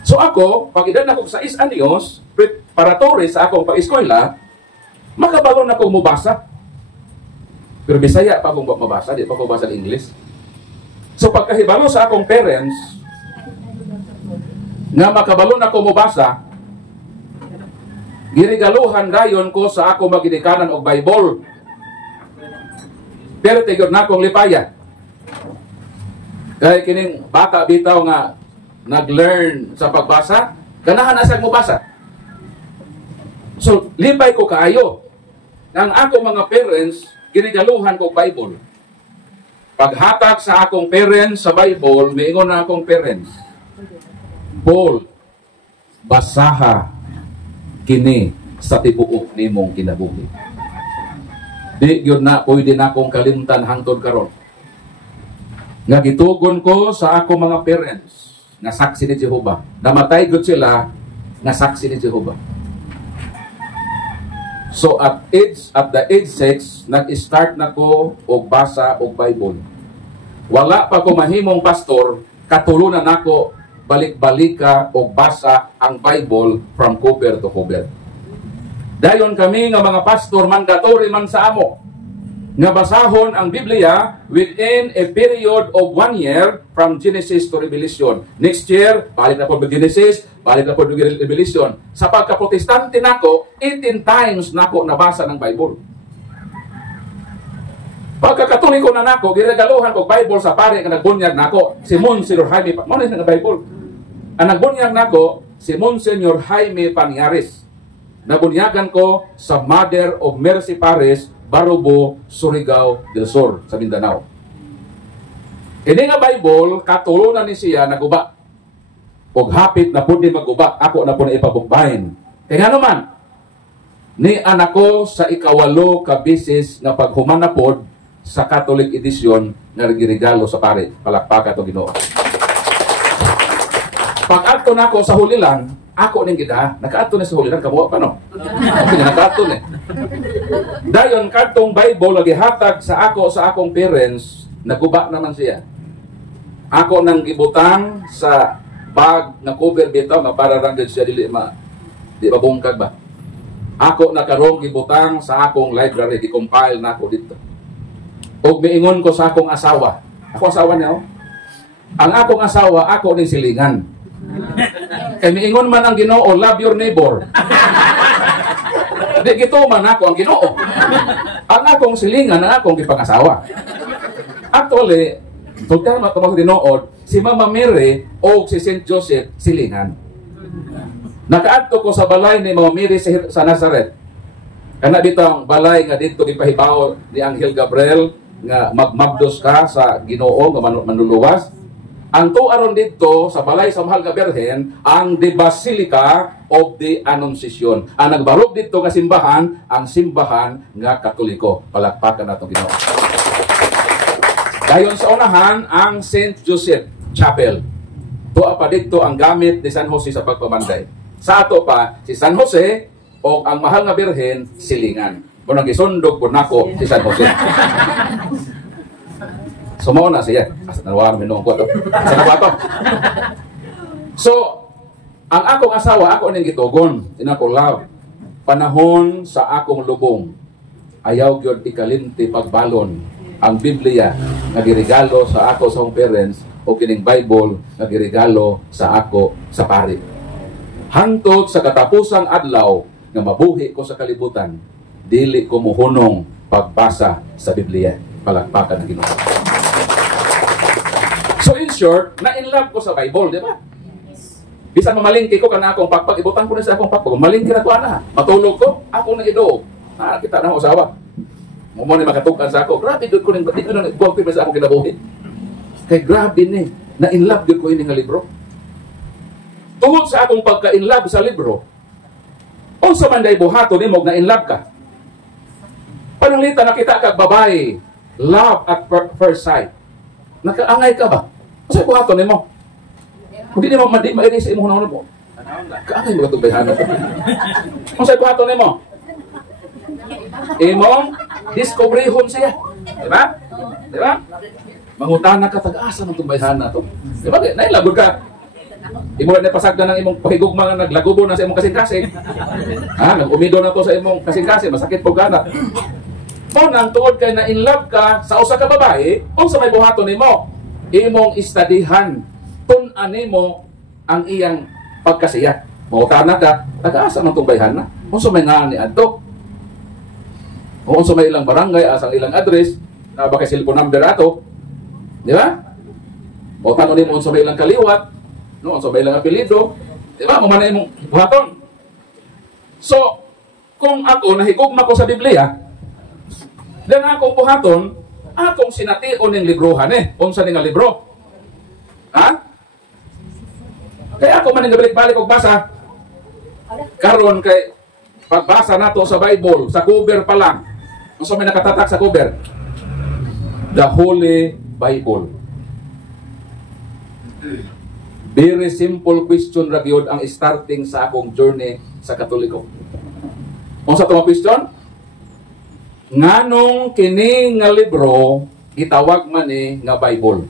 So ako, pag edad na ko sa 6 anyos, preparatory sa akong pag-eskwela, makabalon na akong mubasa. Pero Bisaya pa akong mabasa, di pa akong basa ng English. So pagkahibalo sa akong parents, nga makabalo na ko mubasa, ginigaluhan dayon ko sa ako maginikanan og Bible. Pero tigod na akong lipaya. Kaya kining bata bitaw nga nag-learn sa pagbasa, ganahan asag mubasa. So, lipay ko kaayo. Ang ako mga parents, ginigaluhan ko Bible. Paghatak sa akong parents sa Bible, miingon na akong parents, Paul, basaha kini sa tibuok nimong kinabuhi. Di yun na, pwede na akong kalimtan hangtod karon. Nga gitugon ko sa ako mga parents, nga saksi ni Jehovah. Namatay gud sila, nga saksi ni Jehovah. So at the age 6, nag-start na ko og basa og Bible. Wala pa ko mahimong pastor, katulunan nako balik-balika o basa ang Bible from cover to cover. Dayon kami nga mga pastor, mandatory man sa amo, nga basahon ang Biblia within a period of 1 year from Genesis to Revelation. Next year, balik na po ng Genesis, balik na po ng Revelation. Sa pagka-protestante nako, 18 times nako nabasa ng Bible. Pagka-katoliko na nako, ginagaluhan ko Bible sa pare nga nagbunyag nako, si Monsignor Jaime, ano yung Bible? Ang nagbunyag nako, si Monsignor Jaime Paniares. Nabunyagan ko sa Mother of Mercy Paris, Barubo, Surigao del Sur, sa Mindanao. Ini nga Bible, katulunan ni siya naguba. Og hapit na po di maguba, ako na po na ipabukbahin. Kaya naman, ni anak ko sa ikawalo ka bisis nga paghumanapod sa Catholic edition nga regalo sa pare. Palakpakan to Ginoo. Pag-adto na ako sa Hulilan, ako ning gida, nakaadto na sa Hulilan, kamuha pa no? Nakaadto na. Dayon kadtong Bible lagi hatag sa ako sa akong parents, naguba naman siya. Ako nang gibutang sa bag na cover bitaw nga para ra siya dili mabungkag ba. Ako nakarong gibutang sa akong library, gi-compile na ako dito. Og miingon ko sa akong asawa. Ako asawa niya, oh. Ang akong asawa, ako ning silingan. Kaya miingon man ang Ginoo, love your neighbor. Di gito man ako ang Ginoo. Ang akong silingan, ang akong gipangasawa. Actually, tugtama tumang tinuod, si Mama Mary o si St. Joseph silingan. Nakaadto ko sa balay ni Mama Mary sa Nazareth. Kana bitang balay nga dito gipahibaw ni Anghel Gabriel nga magmabdos ka sa Ginoo nga manluluwas. Ang tuaron dito sa balay sa Mahal nga Birhen ang the Basilica of the Annunciation. Ang nagbarog dito nga simbahan, ang simbahan nga Katoliko. Palakpakan nato Ginoo. Dayon sa unahan ang St. Joseph Chapel. Tuwa pa dito ang gamit ni San Jose sa pagpamanday. Sa ato pa si San Jose o ang mahal nga birhen silingan. Kung nagisundog po nako si San Jose. Sumo na siya. Asa nawar minong ko to. Sa nabato. So, ang akong asawa, ako ning gitugon, inako love. Panahon sa akong lubong. Ayaw gyud ikalimti pagbalon ang Biblia nga giregalo sa ako sa akong parents o kining Bible nga giregalo sa ako sa pari. Hangtod sa katapusang adlaw nga mabuhi ko sa kalibutan, dili ko muhunong pagbasa sa Biblia. Palakpakan ng Ginoo. So in short, na-in love ko sa Bible, di ba? Bisan mamalingki ko kana akong pakpak, ibutan ko na sa akong pakpak. Mamalingki na ko ana. Matulog ko, ako na idoog. Kita na ako usawa. Mo ni makatukan sa ako. Grabe gud ko ning dito na buwag pa sa akong kinabuhi. Kay grabe ni, na-in love gud ko ini nga libro. Tungod sa akong pagka-in love sa libro, unsa man day buhaton nimo na in love ka? Pananglita nakita kag babae, love at first sight. Nakaangay ka ba? Unsa buhaton nimo? Hindi nimo mairi sa imong hunahon mo. Kaangay mo katong bayhanan. Unsa buhaton nimo? Imong discoverihon siya. Di ba? Di ba? Mangutana ka tag-asa ng bayhanan to. Di ba? Nailabod ka. Imo na pasagdan ng imong pahigugma nga naglagubo na sa imong kasing-kasing. Nag-umido na to sa imong kasing-kasing, masakit po gana. Mo nang tuod kay na in love ka sa usa ka babae, unsa may buhaton nimo? Imong istadihan, tun-an nimo ang iyang pagkasiya. Mangutana ka, tag-asa ng tubayhan na. Unsa may nga ni adto? O unsa may ilang barangay, asang ilang address, na ba kay cellphone number ato? Di ba? Mangutana nimo unsa may ilang kaliwat, no, so may lang apelyido, di ba? Mamana imong buhaton. So, kung ako nahigugma ko sa Biblia, dan akong buhaton, akong sination ng librohan unsa ni nga libro? Kaya ako man balik-balik og basa. Karon kay pagbasa nato sa Bible, sa cover pa lang. Unsa may nakatatak sa cover? The Holy Bible. Very simple question ra gyud ang starting sa akong journey sa Katoliko. Unsa to nga question? Nganong kini nga libro gitawag man ni nga Bible?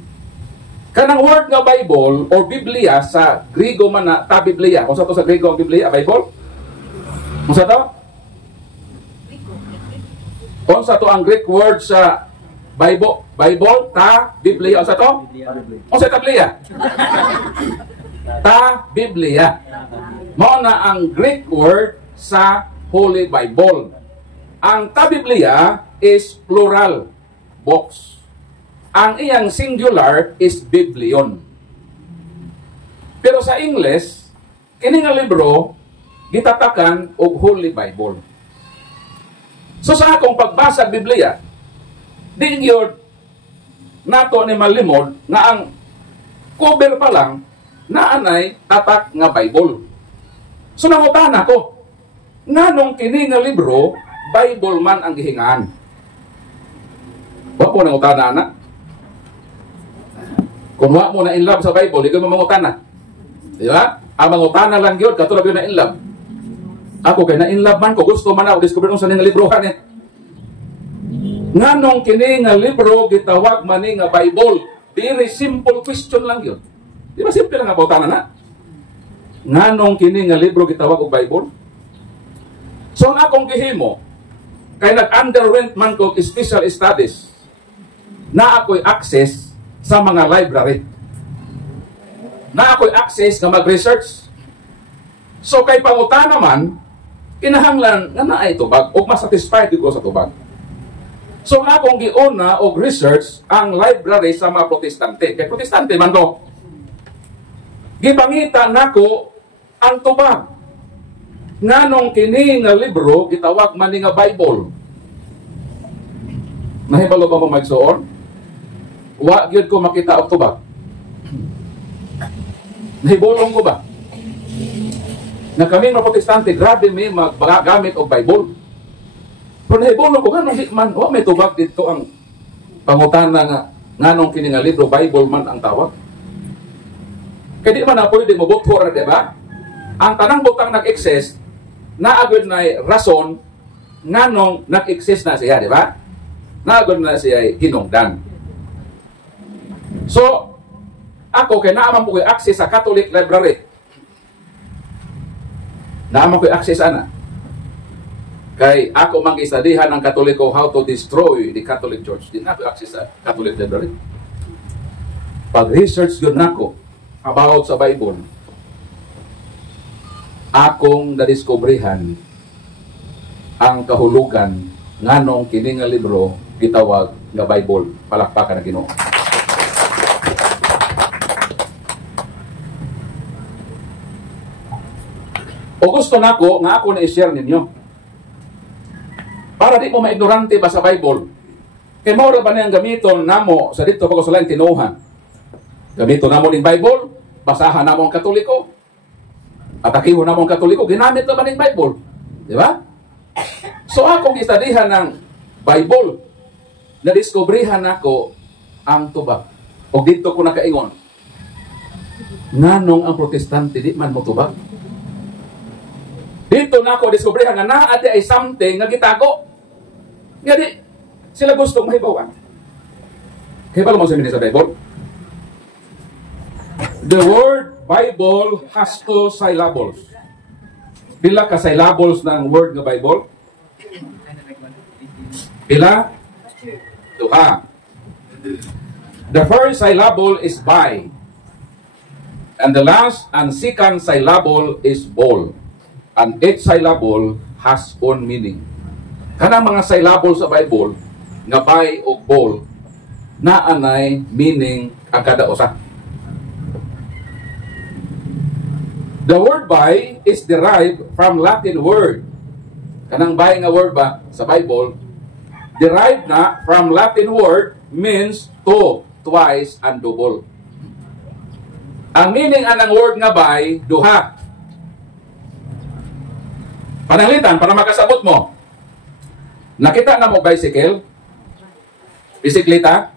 Kanang word nga Bible or Biblia sa Griego man na ta Biblia. Unsa to sa Griego ang Biblia, Bible? Unsa to? Unsa to ang Greek word sa Bible, ta, Biblia, unsa to? Unsa ta Biblia? Ta, Biblia. Mao na ang Greek word sa Holy Bible. Ang ta Biblia is plural, books. Ang iyang singular is Biblion. Pero sa English, kini nga libro gitatakan og Holy Bible. So sa akong pagbasa sa Biblia, di yun nato ni malimod na ang cover pa lang naanay tatak nga Bible. So nangutana ko, nganong kini nga libro Bible man ang gihingaan? Wa po nangutana na. Kung wa mo na in love sa Bible, di ko mangutana. Di ba? Ang mangutana lang yun, katulad yun na in love. Ako kay na in love man ko, gusto man ako discover sa nga librohan Nganong kini nga libro gitawag man ni nga Bible? Very simple question lang yun. Di ba simple lang nga bautana na? Nganong kini nga libro gitawag og Bible? So ang akong gihimo, kay nag-underwent man ko special studies, na ako'y access sa mga library. Na ako'y access nga mag-research. So kay pangutana man, kinahanglan nga naay tubag, o masatisfied ko sa tubag. So nga akong giuna og research ang library sa mga protestante. Kay protestante man ko. Gipangita nako ang tubag. Nganong kini nga libro gitawag man ni nga Bible. Nahibalo ba mo magsuon? Wa gyud ko makita og tubag. Nahibolong ko ba? Na kami mga protestante, grabe may maggamit og Bible. Pero nahibolong ko, ganun di man, wa may tubag dito ang pangutana nga nganong kini nga libro Bible man ang tawag. Kaya di man na pwede mo bukhor, di ba? Ang tanang butang nag-exist, naagod na rason nganong nag-exist na siya, di ba? Naagod na siya hinungdan. So, ako kay naaman po ko'y access sa Catholic Library. Naaman ko'y access ana. Kay ako mag-istadihan ng Katoliko how to destroy the Catholic Church. Di na ko access sa Catholic Library. Pag-research yun nako about sa Bible, akong nadiskubrihan ang kahulugan nganong kini nga libro gitawag nga Bible. Palakpakan na Ginoo. O gusto nako nga ako na i-share ninyo para di mo maignorante ba sa Bible. Kaya maura ba niyang gamiton namo sa dito pag sa lain tinuhan. Gamiton namo ning Bible, basahan namo ang Katoliko. Atakiho namo ang Katoliko, ginamit naman ning Bible. Di ba? So akong istadihan ng Bible, nadiskubrihan ako ang tubag. O dito ko nakaingon, nganong ang Protestante di man mo tubag? Dito na ako diskubrihan nga naati ay something nga gitago. Nga di, sila gustong mahibawan. Kaya pala mo sa sa Bible? The word Bible has 2 syllables. Pila ka syllables ng word nga Bible? Pila? 2. The first syllable is by. And the last and second syllable is bol. And each syllable has own meaning. Kanang mga syllable sa Bible, nga by o bol, na anay meaning ang kada usa. The word by is derived from Latin word. Kanang by nga word ba sa Bible, derived na from Latin word means two, twice, and double. Ang meaning anang word nga by, duha. Pananglitan, para makasabot mo. Nakita na mo bicycle? Bisikleta?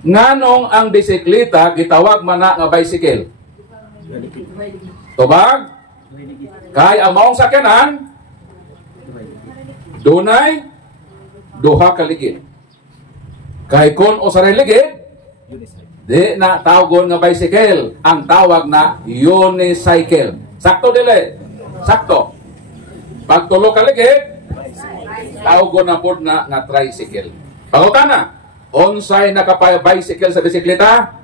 Nganong ang bisikleta gitawag man na nga bicycle? Tubag? Kay ang maong sakyanan dunay duha ka ligid. Kay kun usa ra ligid di na tawgon nga bicycle, ang tawag na unicycle. Sakto dili? Sakto. Pag tulo ka ligid, tawgon na pod na nga tricycle. Pangutana, unsay nakapay bicycle sa bisikleta?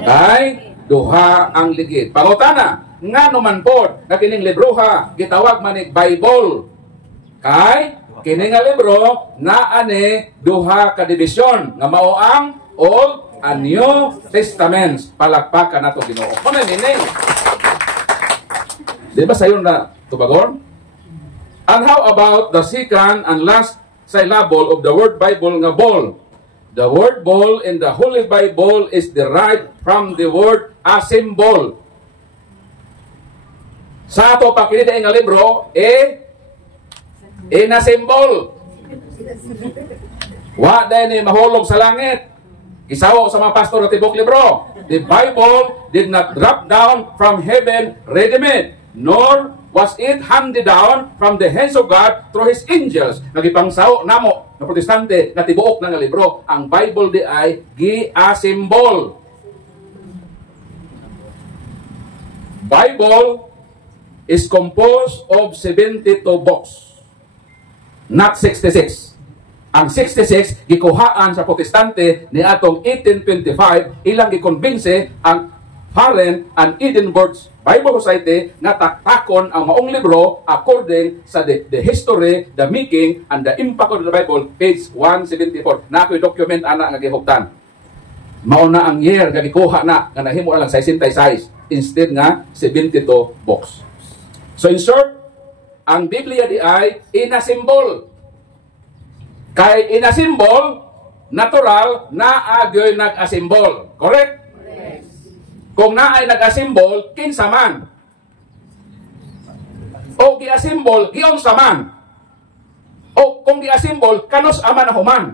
Kay duha ang ligid. Pangutana, ngano man pod na kining libroha gitawag man ni Bible? Kay kini nga libro naa ni duha ka dibisyon nga mao ang Old and New Testaments. Palakpakan nato Ginoo. Ano meaning? Di ba sayon na tubagon? And how about the second and last syllable of the word Bible nga bol? The word bol in the Holy Bible is derived from the word assemble. Sa ato pa kinita nga libro, inassemble. Wa dahil ni mahulog sa langit. Isawa sa mga pastor na tibok libro. The Bible did not drop down from heaven ready-made, nor was it handed down from the hands of God through His angels. Nagipangsaw namo na Protestante na tibuok na nga libro. Ang Bible di ay gi-assemble. Bible is composed of 72 books, not 66. Ang 66 gikuhaan sa Protestante ni atong 1825, ilang gikonbinse ang Farren and Edinburgh Bible Society nga taktakon ang maong libro according sa the history, the making, and the impact of the Bible, page 174. Na ako'y document ana nga gihuptan. Mao na ang year nga gikuha na nga nahimo lang 66 instead nga 72 books. So in short, ang Biblia di ay inasimbol. Kay inasimbol, natural na agyoy nag-asimbol. Correct? Yes. Kung na ay nag-asimbol, kinsa man. O gi-asimbol, giunsa man. O kung gi-asimbol, kanos aman na human.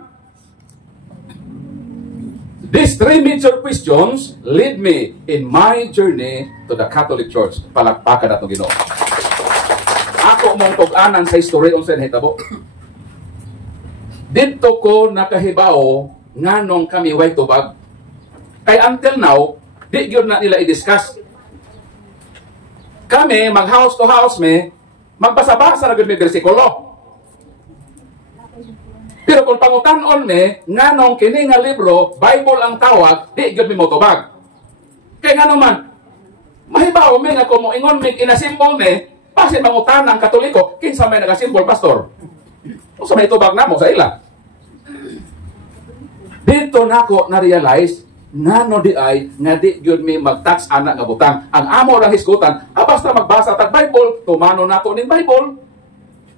These three major questions lead me in my journey to the Catholic Church. Palakpakan na itong Ginoo. Ako mong tug-anan sa history on sa nahitabo. Dito ko nakahibaw nganong kami way tubag. Kay until now, di gyud na nila i-discuss. Kami mag house to house magbasa-basa ra gyud may bersikulo. Pero kung pangutan-on nganong kini nga libro, Bible ang tawag, di gyud mi motubag. Kay ngano man, mahibaw nga kung moingon inasimbol base mangutan ang Katoliko, kinsa may nagasimbol pastor. O sa may tubag na mo sa ila. Dito nako na-realize ngano di ay nga di gyud mi mag-touch ana nga butang. Ang amo lang hisgutan, basta magbasa tag Bible, tumano nato ning Bible.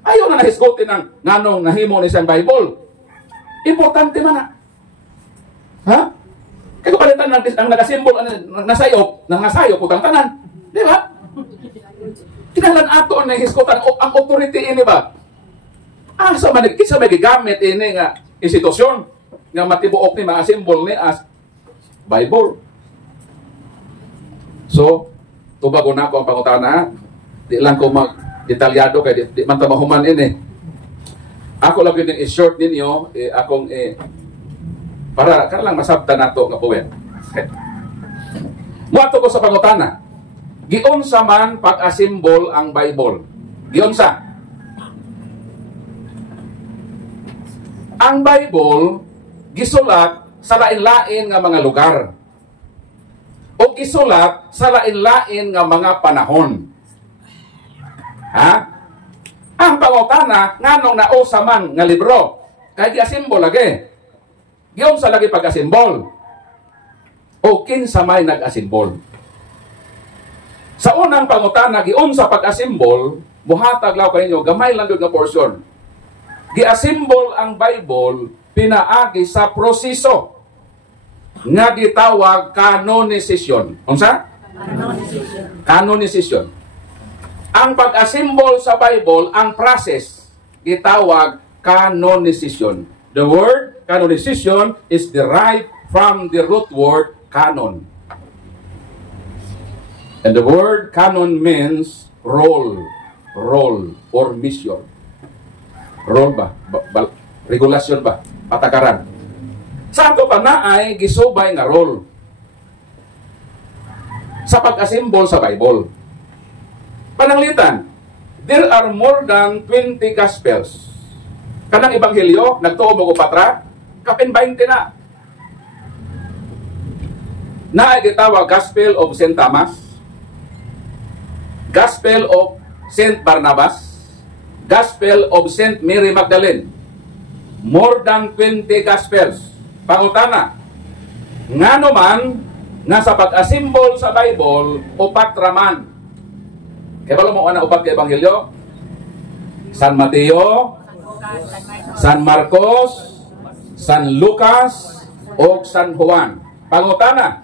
Ayaw na nahisgutin ang nganong nahimo ni siyang Bible. Importante man na. Ha? Kaya kung palitan ang nagasimbol, nasayop, putang tanan. Di ba? Kinalan ato ang nahisgutan, ang authority ini ba? Sa manigkisa may gigamit ini nga institusyon nga matibuok ni mga simbol ni as Bible. So, tubago na ako ang pangutana. Di lang ko mag-detalyado kay di man tamahuman ini. Ako lang yun i-short ninyo, para lang masabta nato nga puwen. Muato ko sa pangutana. Giunsa man pag-asimbol ang Bible? Giunsa? Ang Bible gisulat sa lain-lain nga mga lugar. O gisulat sa lain-lain nga mga panahon. Ha? Ang pangutana nganong nausa man nga libro kay giasimbol lagi. Giunsa lagi pag-asimbol? O kinsa may nag-asimbol? Sa unang pangutana, giunsa pag-asimbol, buhatag law kaninyo, gamay lang nga portion. Giasimbol ang Bible, pinaagi sa proseso nga gitawag canonicization. Unsa? Canonicization. Ang pag-asimbol sa Bible, ang process, gitawag canonicization. The word canonicization is derived from the root word canon. And the word canon means roll or mission. Roll ba? Regulasyon ba? Patakaran. Sa ato pa na ay gisubay nga roll sa pag-asimbol sa Bible. Pananglitan, there are more than 20 Gospels. Kanang Ebanghelyo, nagtuo mo ko patra, kapin 20 na. Na ay gitawag Gospel of St. Thomas, Gospel of St. Barnabas, Gospel of St. Mary Magdalene. More than 20 Gospels. Pangutana, ngano man nga sa pag-asimbol sa Bible, upat raman. Kaya pala mo upat ka Ebanghelyo? San Mateo, San Marcos, San Lucas, o San Juan. Pangutana,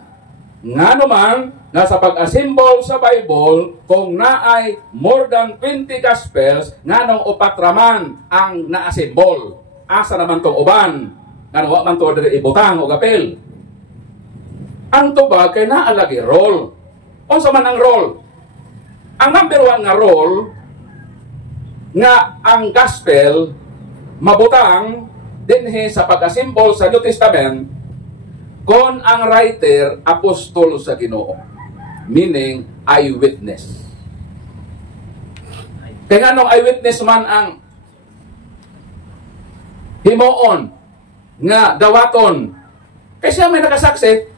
ngano man nga sa pag-asimbol sa Bible, kung naay more than 20 Gospels, nganong upat raman ang naasimbol. Asa naman tong uban? Ngano wa man to diri ibutang o gapil? Ang tubag kay naalagi role. Unsa man ang role? Ang number 1 nga role nga ang gospel mabutang dinhi sa pag-asimbol sa New Testament kon ang writer apostol sa Ginoo. Meaning, eyewitness. Kaya nganong eyewitness man ang himuon nga dawaton. Kaya siya may nakasaksi,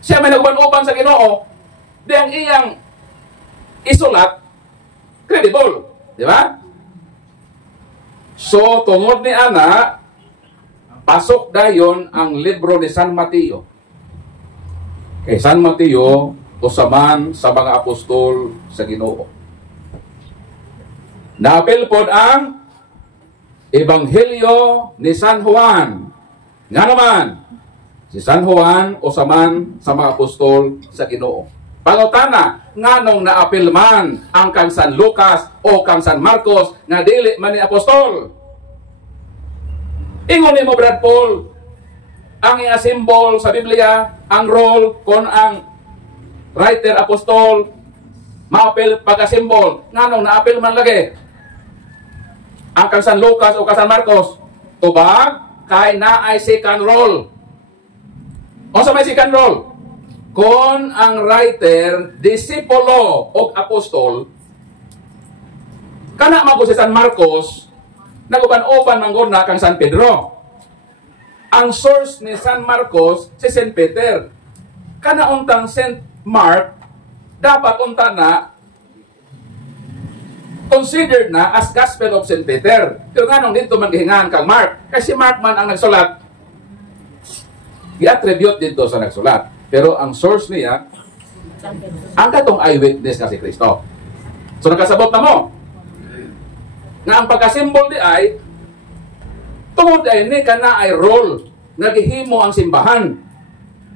siya may nagban-uban sa Ginoo, di ang iyang isulat, credible. Di ba? So, tungod ni Ana, pasok dayon ang libro ni San Mateo. Kay San Mateo, usaman sa mga apostol sa Ginoo. Naapil pod ang Ebanghelyo ni San Juan. Nga naman, si San Juan usaman sa mga apostol sa Ginoo. Pangutana, nganong naapil man ang kang San Lucas o kang San Marcos nga dili man ni apostol? Ingon ni mo Brad Paul, ang symbol sa Biblia, ang role kon ang writer, apostol, maapil pagka-symbol. Nganong naapil man lagi? Ang kang San Lucas o kang San Marcos, tubag, kay naay second role. O sa may second role, kon ang writer, disipulo o apostol, kana mago si San Marcos, naguban-uban manggod na kang San Pedro. Ang source ni San Marcos, si St. Peter. Kana untang St. Mark, dapat unta na considered na as Gospel of St. Peter. Pero nga nung dito maghihingan kang Mark, kasi Mark man ang nagsulat, i-attribute dito sa nagsulat. Pero ang source niya, ang katong eyewitness nga si Kristo. So nakasabot na mo, nga ang pagkasimbol di ay, tungod ay ni kana ay role, nagihimo ang simbahan,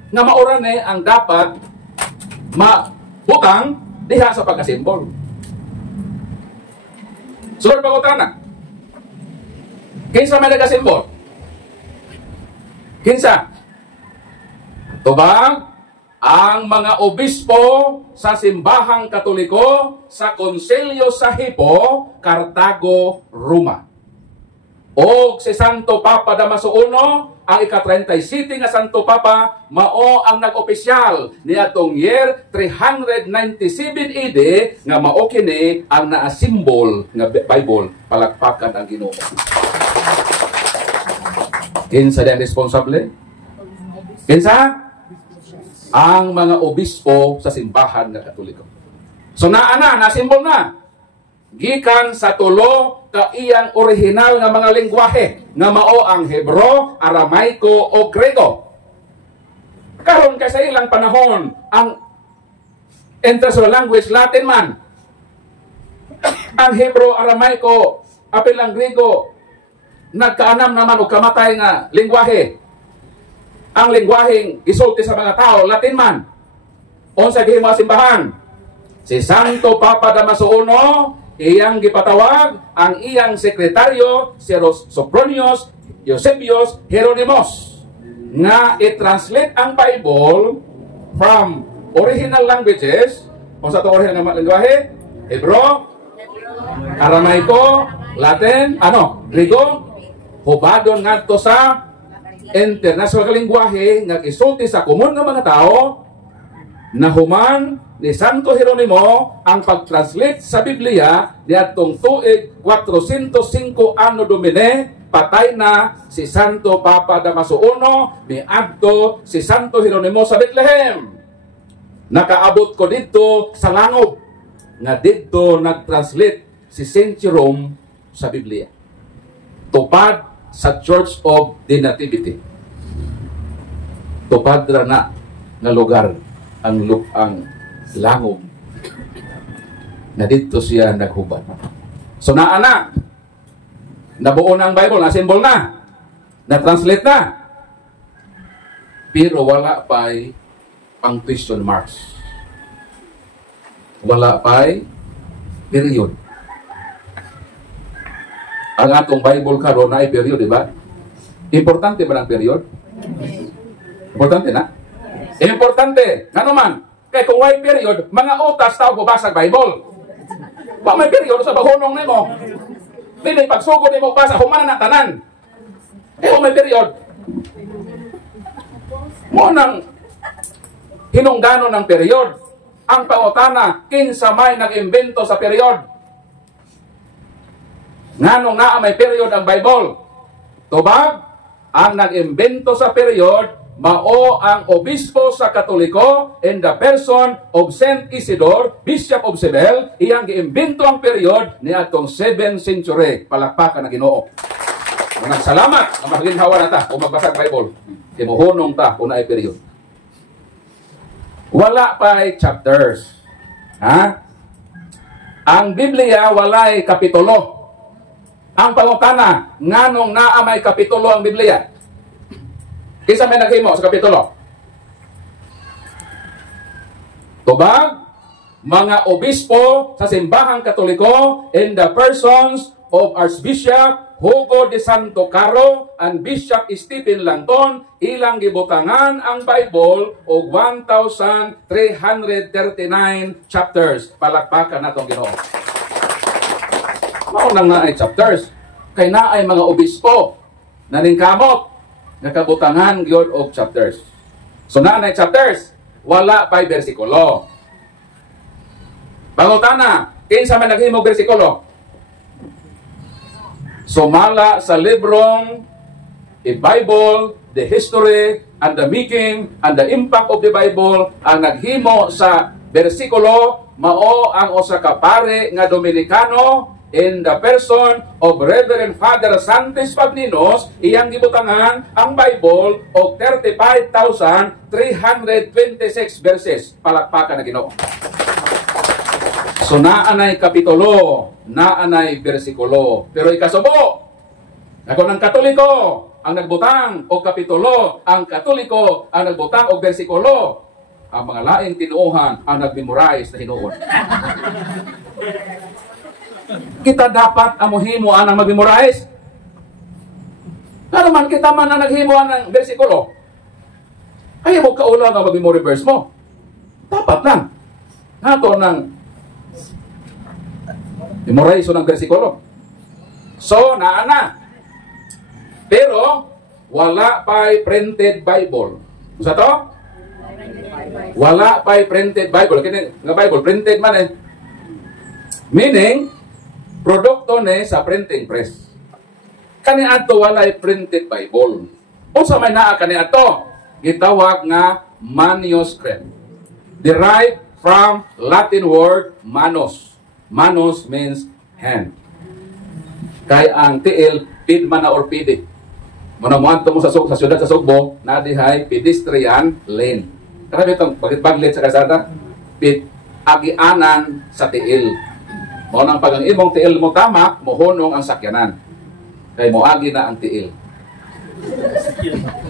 nga maura ni ang dapat mabutang diha sa pagkasimbol. Sunod pagutan na. Kinsa may nagasimbol? Kinsa? Tubag, ang mga obispo sa simbahang Katoliko sa Konselyo sa Hippo, Cartago, Roma. O si Santo Papa Damaso I, ang ika-37 nga Santo Papa, mao ang nag-opisyal ni atong year 397 AD nga mao kini ang naa-symbol nga Bible, palakpakan ang Ginoo. Kinsa din responsable? Kinsa? Ang mga obispo sa simbahan nga Katoliko. So na-symbol na. Gikan sa tulo ka iyang original nga mga lengguwahe nga mao ang Hebro, Aramaiko o Grego. Karon kay sa ilang panahon ang international language Latin man. Ang Hebro, Aramaiko, apil ang Grego nagkaanam naman og kamatay nga lengguwahe. Ang lengguwaheng gisulti sa mga tao Latin man. Unsa gihimo simbahan? Si Santo Papa Damaso I, iyang gipatawag ang iyang sekretaryo si Sophronius Eusebius Hieronymos nga i-translate ang Bible from original languages. Kung sa ito original nga lengguwahe, Hebro, Aramaiko, Latin, Grego, hubadon ngadto sa international lengguwahe nga gisulti sa komun nga mga tao na human ni Santo Hieronimo ang pag-translate sa Biblia niadtong tuig 405 Anno Domini. Patay na si Santo Papa Damaso I, miadto si Santo Hieronimo sa Bethlehem. Nakaabot ko dito sa Langob nga dito nag-translate si Saint Jerome sa Biblia. Tupad sa Church of the Nativity. Tupad na nga lugar ang Langob na dito siya naghubad. So nabuo na ang Bible, na-symbol na, na-translate na, pero wala pa'y pang question marks. Wala pa'y period. Ang atong Bible karon na ay period, di ba? Importante ba ang period? Importante na? Importante. Nga naman, kaya kung may period, mga utas tao babasag Bible. Kung may period, sa bahunong nimo, hindi pagsugod nimo basa, humana na tanan. Kung may period, mo nang hinungganon ng period. Ang pangutana, kinsa may nag-imbento sa period? Nganong naa may period ang Bible? Tubag, ang nag-imbento sa period, mao ang obispo sa Katoliko in the person of Saint Isidore, Bishop of Seville. Iyang giimbento ang period ni atong 7th century. Palakpakan na Ginoo. Salamat ang maginhawa na ta kung magbasa ng Bible. Kimuhunong ta kung na ay period. Wala pa'y chapters. Ang Biblia walay kapitulo. Ang pangutana, nganong naa may kapitulo ang Biblia? Kinsa may naghimo sa kapitulo? Tubag, mga obispo sa simbahang Katoliko in the persons of Archbishop, Hugo de Santo Caro and Bishop Stephen Langton ilang gibutangan ang Bible og 1,339 chapters. Palakpakan natong Ginoo. Mao nang naay chapters kay naay mga obispo na ningkamot nga kabutangan gyud og chapters. So naay chapters, wala pay bersikulo. Pangutana, kinsa man naghimog bersikulo? Sumala sa librong A Bible, the history, and the making, and the impact of the Bible, ang naghimo sa bersikulo, mao ang usa ka pare nga Dominicano in the person of Reverend Father Santos Pagninos, iyang gibutangan ang Bible og 35,326 verses. Palakpakan na Ginoo. So naanay kapitulo, naanay bersikulo. Pero ikasubo, ako ng Katoliko ang nagbutang o kapitulo, ang Katoliko ang nagbutang o bersikulo. Ang mga laing tinuuhan ang nag-memorize na hinuon. Kita dapat amuhimo ang mag-memorize. Ano man kita man na naghimuan ng bersikulo, ayaw mo kaulang ang mag-memory verse mo. Dapat lang. Nato ng memorize ng bersikulo. So, naana. Pero, wala pa'y printed Bible. Sa to? Wala pa'y printed Bible. Kini nga Bible, printed man eh. Meaning, produkto ni sa printing press. Kani ato walay printed Bible. Unsa may naa kani ato? Gitawag nga manuscript. Derived from Latin word manus. Manus means hand. Kay ang tiil pid man or pidi. Muna mo mo sa syudad sa Sugbo, na dihay pedestrian lane. Karami itong baglit sa kasada, pid agianan sa tiil. Mo nang pag ang imong tiil mo tama, mohunong ang sakyanan. Kay moagi na ang tiil.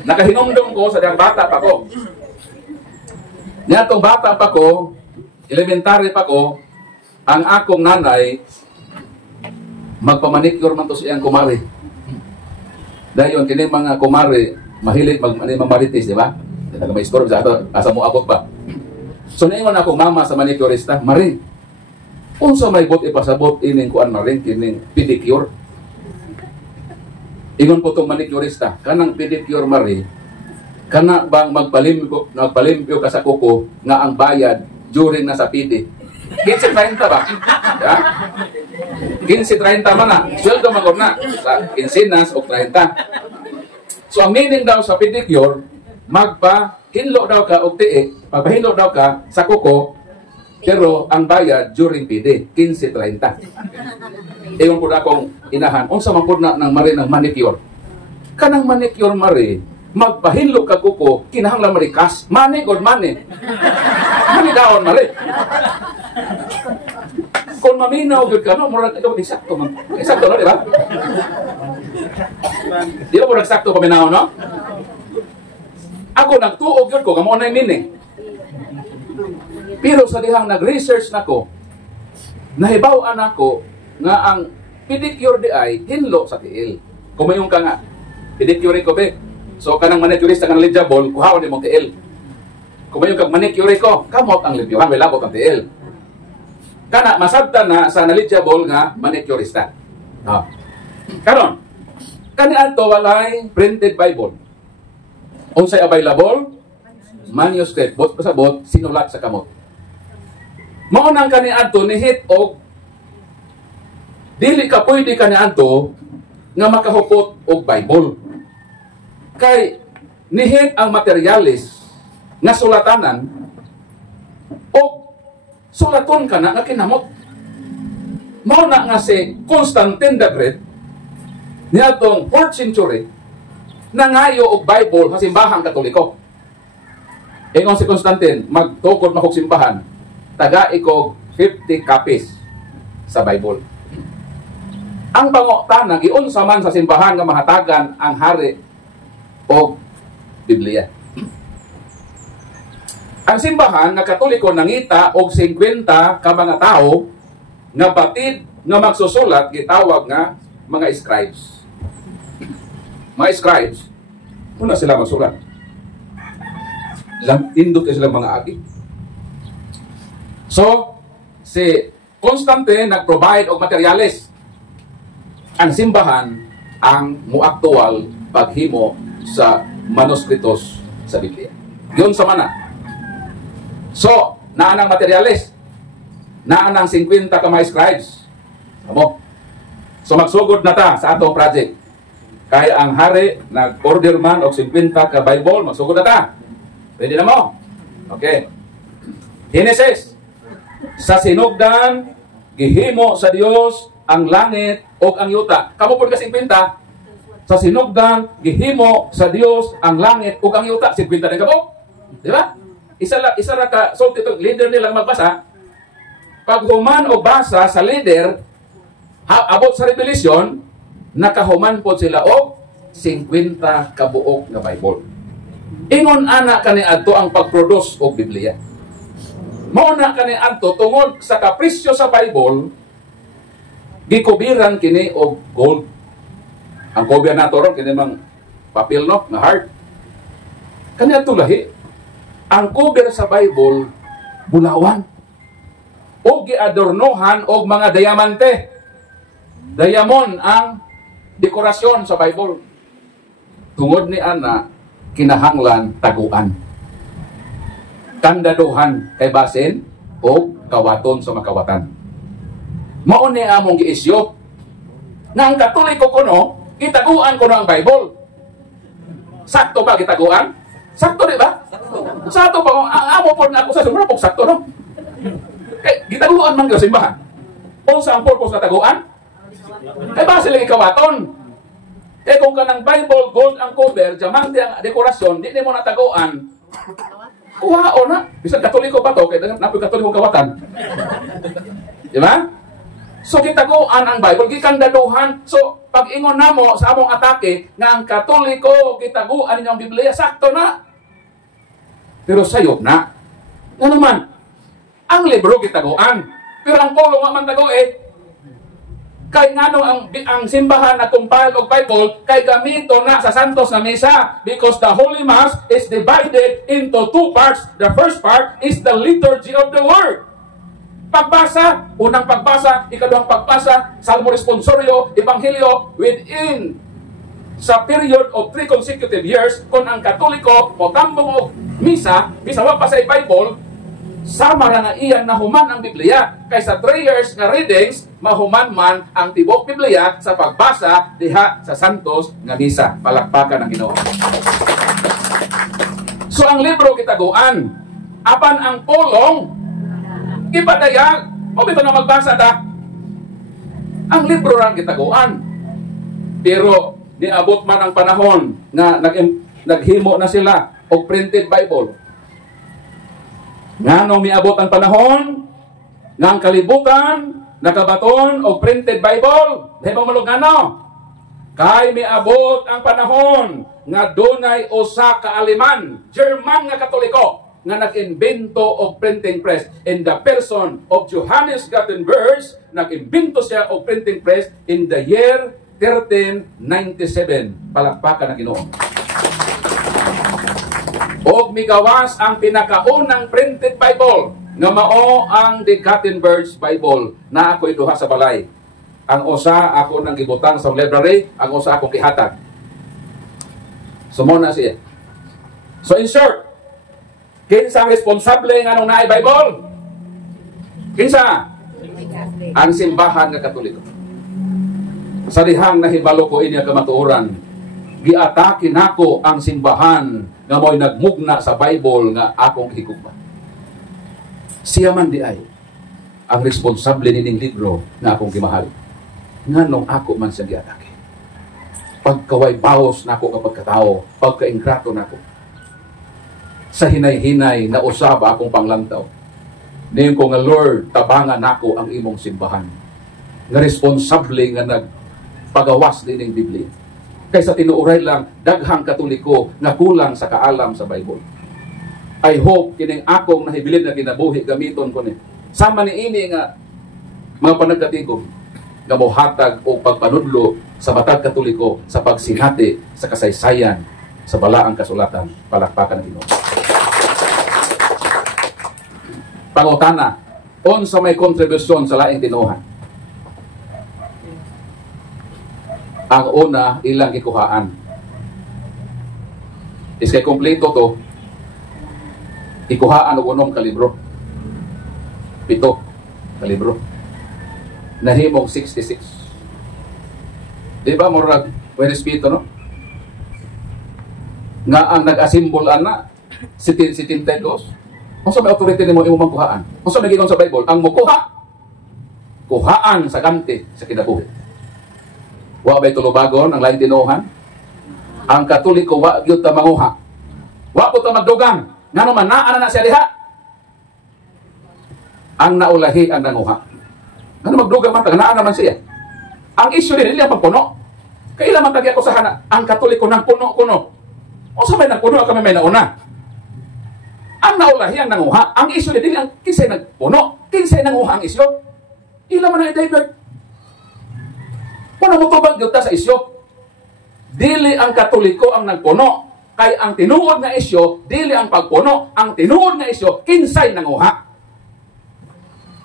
Nakahinumdum ko sa diyang bata pa ko. Niyatong bata pa ko, elementary pa ko, ang akong nanay, magpamanicure man to siyang kumari. Dahil yun, kini mga kumari, mahilig mamaritis, di ba? May store sa ato, asa mo abot pa. So, naingon akong mama sa manicurista, Maring, unsa may but ipasabot ining kuan Maring, kining pedicure. Ingon po itong manicurista, kanang pedicure Maring, kana bang magpalimpyo ka sa kuko nga ang bayad during na sa pidi? 15-30 ba? Ya? 15-30 man na. Sweldo magod na. Sa 15 o 30. So, ang meaning daw sa pedicure, magpahinlo daw ka o tiik, pagpahinlo daw ka sa kuko, pero ang bayad during pidi, 15-30. Ewan po na akong inahan, unsa man po na ng mari ng manicure. Kanang manicure mari, magpahinlo ka kuko, kinahanglan marikas. Mani, god mani. Mani daon mari. Kung maminaw gyud ka no, murag ikaw eksakto man. Eksakto no, di ba? Di ba murag eksakto paminaw no? Ako nagtuog gyud ko kamo na meaning. Pero sa dihang nag-research nako, nahibaw-an ako nga ang pedicure di ay hinlo sa tiil. Kumayong ka nga, pedicure ko be. So kanang manicurista kanang eligible, kuhaon ni mong tiil. Kumayong kag manicure ko, kamot ang libyohan, may labot ang tiil. Kana masabtan na sa knowledgeable nga manicurista. Karon, kani adto walay printed Bible. Unsay available? Manuscript. Bot pasabot sinulat sa kamot. Mao nang kani adto ni hit og dili ka pwede kani adto nga makahupot og Bible. Kay nihit ang materialis nga sulatanan og sulaton ka na nga kinamot. Mao na nga si Constantine the Great niadtong 4th century nangayo og Bible sa simbahang Katoliko. Ingon si Constantine, magtukod makog simbahan, taga ikog 50 copies sa Bible. Ang pangutana giunsa man sa simbahan nga mahatagan ang hari o Biblia. Ang simbahan nga Katoliko nangita og 50 ka mga tao nga batid nga magsusulat gitawag nga mga scribes. mga scribes, muna sila magsulat. Indot sila mga agi. So, si Constantine nag-provide og materyales. Ang simbahan ang muaktual paghimo sa manuskritos sa Biblia. Yun sa mana. So, naanang materyales. Naanang 50 ka mga scribes. Amo. So, magsugod na ta sa atong project. Kaya ang hari, nag-order man og 50 ka Bible, magsugod na ta. Pwede na mo? Okay. Genesis. Sa sinugdan, gihimo sa Dios ang langit o ang yuta. Kamo po ka 50. Sa sinugdan, gihimo sa Dios ang langit o ang yuta. 50 din ka po. Di ba? Isa ra ka, so ito, leader nilang magbasa. Pag human o basa sa leader, abot sa Revelation, nakahuman po sila o 50 kabuok na Bible. Ingon ana kani adto ang pag-produce og Biblia. Mao na kani adto tungod sa kapresyo sa Bible, gikubiran kini og gold. Ang cover nato ron kini mang papel no, nga hard. Kani adto lahi. Ang cover sa Bible bulawan. O giadornohan og mga diamante. Diamond ang dekorasyon sa Bible. Tungod ni ana kinahanglan taguan. Kandaduhan kay basin o kawaton sa makawatan. Mao ni among giisyo nga ang Katoliko kuno gitaguan kuno ang Bible. Sakto ba gitaguan? Sakto di ba? Sakto pa ang amo pod na ako sa sumura pog sakto no. Kay gitaguan man gyud simbahan. Unsa ang purpose sa taguan? Kay base lagi kawaton. Kaya kung kanang Bible, gold ang cover, diamante ang dekorasyon, di mo nataguan, kuhao na. Bisag Katoliko ba to? Kaya napoy Katoliko kawatan. Di ba? So, kitaguan ang Bible, gikandaduhan. So, pag ingon na mo sa among atake, nga ang Katoliko, kitaguan ninyo ang Biblia, sakto na. Pero sayop na. Nga naman, ang libro kitaguan. Pero ang polo nga man tago kay ngano ang simbahan na compile og Bible kay gamito na sa santos na misa because the Holy Mass is divided into two parts. The first part is the liturgy of the Word. Pagbasa, unang pagbasa, ikaduhang pagbasa, Salmo Responsorio, Ebanghelyo within sa period of 3 consecutive years kung ang Katoliko o tambong og misa, bisawa pa sa Bible, sama na nga iyan na human ang Biblia. Kaysa 3 years nga readings, mahuman man ang tibok Biblia sa pagbasa diha sa santos nga misa. Palakpakan ang Ginoo. So ang libro kitaguan, apan ang pulong ipadayag. O bito na magbasa ta. Ang libro lang kitaguan. Pero niabot man ang panahon nga naghimo na sila og printed Bible. Nga nung miabot ang panahon, nga ang kalibutan, nakabaton o printed Bible, dahil malog nga no? Kay miabot ang panahon, nga dunay usa ka Aleman, German nga Katoliko, nga nag-imbento og printing press. In the person of Johannes Gutenberg, nag-imbento siya og printing press in the year 1397. Palakpakan ang Ginoo. Og migawas ang pinakaunang printed Bible nga mao ang The Gutenberg Bible na ako'y duha sa balay. Ang usa ako nang gibutang sa library, ang usa ako kihatag. Sumo na siya. So in short, kinsa ang responsable nga nung naay Bible? Kinsa? Ang simbahan nga Katoliko. Sa dihang nahibalo ko inya kamatuoran, giatake nako ang simbahan nga mo'y nagmugna sa Bible nga akong higugma. Siya man di ay ang responsable nining libro nga akong gimahal. Nga nung ako man siya giatake. Pagkaway bawas nako kapag katao, pagka-ingrato nako. Sa hinay-hinay na usaba akong panglantaw. Niyon ko nga Lord, tabangan nako ang imong simbahan. Nga responsable nga nagpagawas nining Biblia. Kaysa tinuuray lang, daghang Katoliko nga kulang sa kaalam sa Bible. I hope kining akong nahibilin na kinabuhi gamiton ko ni. Sama ni ini nga mga panagkatigom. nga mohatag o pagpanudlo sa matag Katoliko sa pagsinati sa kasaysayan sa balaang kasulatan. Palakpakan ng Ginoo. Pangutana, unsa may kontribusyon sa laing tinuhan? Ang una, ilang gikuhaan. Iskay kompleto to, ikuhaan og 8 ka libro. 7 ka libro. Nahimong 66. Di ba, murag, may respeto, no? Nga ang nag-asimbol ana, si Tintedos, kung sa may authority ni mo imong kuhaan, kung sa nagiging sa Bible, ang mukuha, kuhaan sa ganti sa kinabuhi. Wa ba'y tulubagon ang laing tinuhan? Ang Katoliko, wa gyud ta manguha. Wa po ta magdugang. Nga naman, naana na siya diha. Ang naulahi ang nanguha. Ano magdugang man, taganaan naman siya. Ang issue din, hindi ang pagpuno. Kailan man tagi ako sa hana, ang Katoliko nang puno-kuno. O sa may nagpuno, kami may nauna. Ang naulahi ang nanguha. Ang issue din, ang kinsay nagpuno. Kinsay nanguha ang issue. Ilan man na i-divert. Kung namutubag yun ta sa isyo, dili ang Katoliko ang nagpuno. Kay ang tinuod nga isyo, dili ang pagpuno. Ang tinuod nga isyo, kinsay nanguha.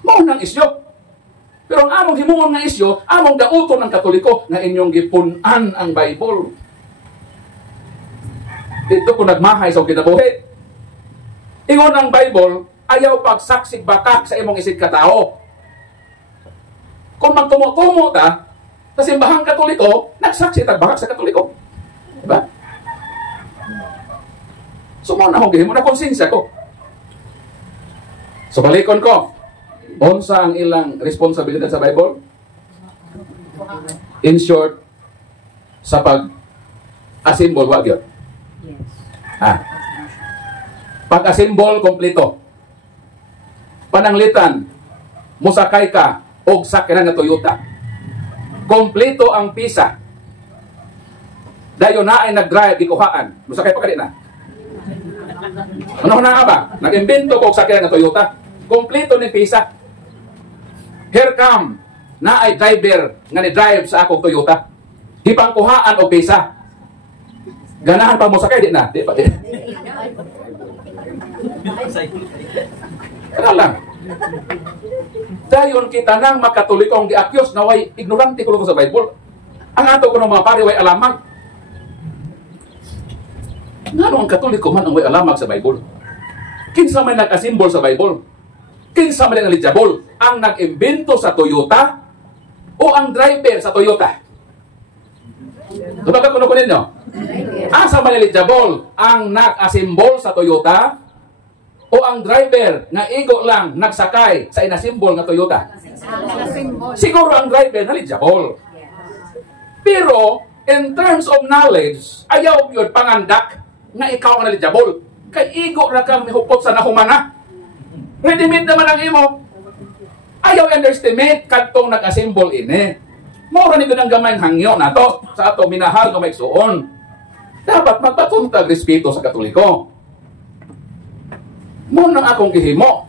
Maunang isyo. Pero ang among himungon nga isyo, among dauton ng Katoliko nga inyong gipunan ang Bible. Ito kung nagmahay sa kinabuhi. Ingon ang Bible, ayaw pagsaksig bakak sa imong isig katao. Kung magtumo-tumo ta, sa simbahang Katoliko, nagsaksi tagbahag sa Katoliko. Diba? So, mo na akong gihimo na konsensya ko. So, balikon ko. Unsa ang ilang responsibilidad sa Bible? In short, sa pag-asimbol, wag yun. Pag-asimbol, kompleto. Pananglitan, musakay ka, og sakyanan nga Toyota. Kompleto ang pisa. Dayon na ay nag-drive, ikuhaan. Musakay pa ka na. Ano na nga ba? Nag-imbento ko sa kaya ng Toyota. Kompleto ni pisa. Here come, na ay driver nga ni-drive sa akong Toyota. Hipangkuhaan o pisa. Ganahan pa mo sakay, di na. Di pa, di. Kaya lang. Dayon kita nang makatolikong giakyos na way ignorante ko sa Bible. Ang ato ko ng mga pari way alamag. Ngano ang Katoliko man ang way alamag sa Bible? Kinsa may nag-asimbol sa Bible? Kinsa may eligible? Ang nag-imbento sa Toyota o ang driver sa Toyota? Tumagat ko ninyo? Asa may eligible? Ang nag-asimbol sa Toyota o ang driver nga igo lang nagsakay sa inasimbol nga Toyota? Siguro ang driver eligible. Pero in terms of knowledge, ayaw yun pangandak nga ikaw ang eligible. Kay igo ra kang mihupot sa nahumana. Ready-made naman ang imo. Ayaw underestimate kadtong nag-asimbol ini. Mura ni ang gamay hangyo na to sa ato minahal nga maigsuon. Dapat magpatuntag respeto sa Katoliko. Mo nang akong gihimo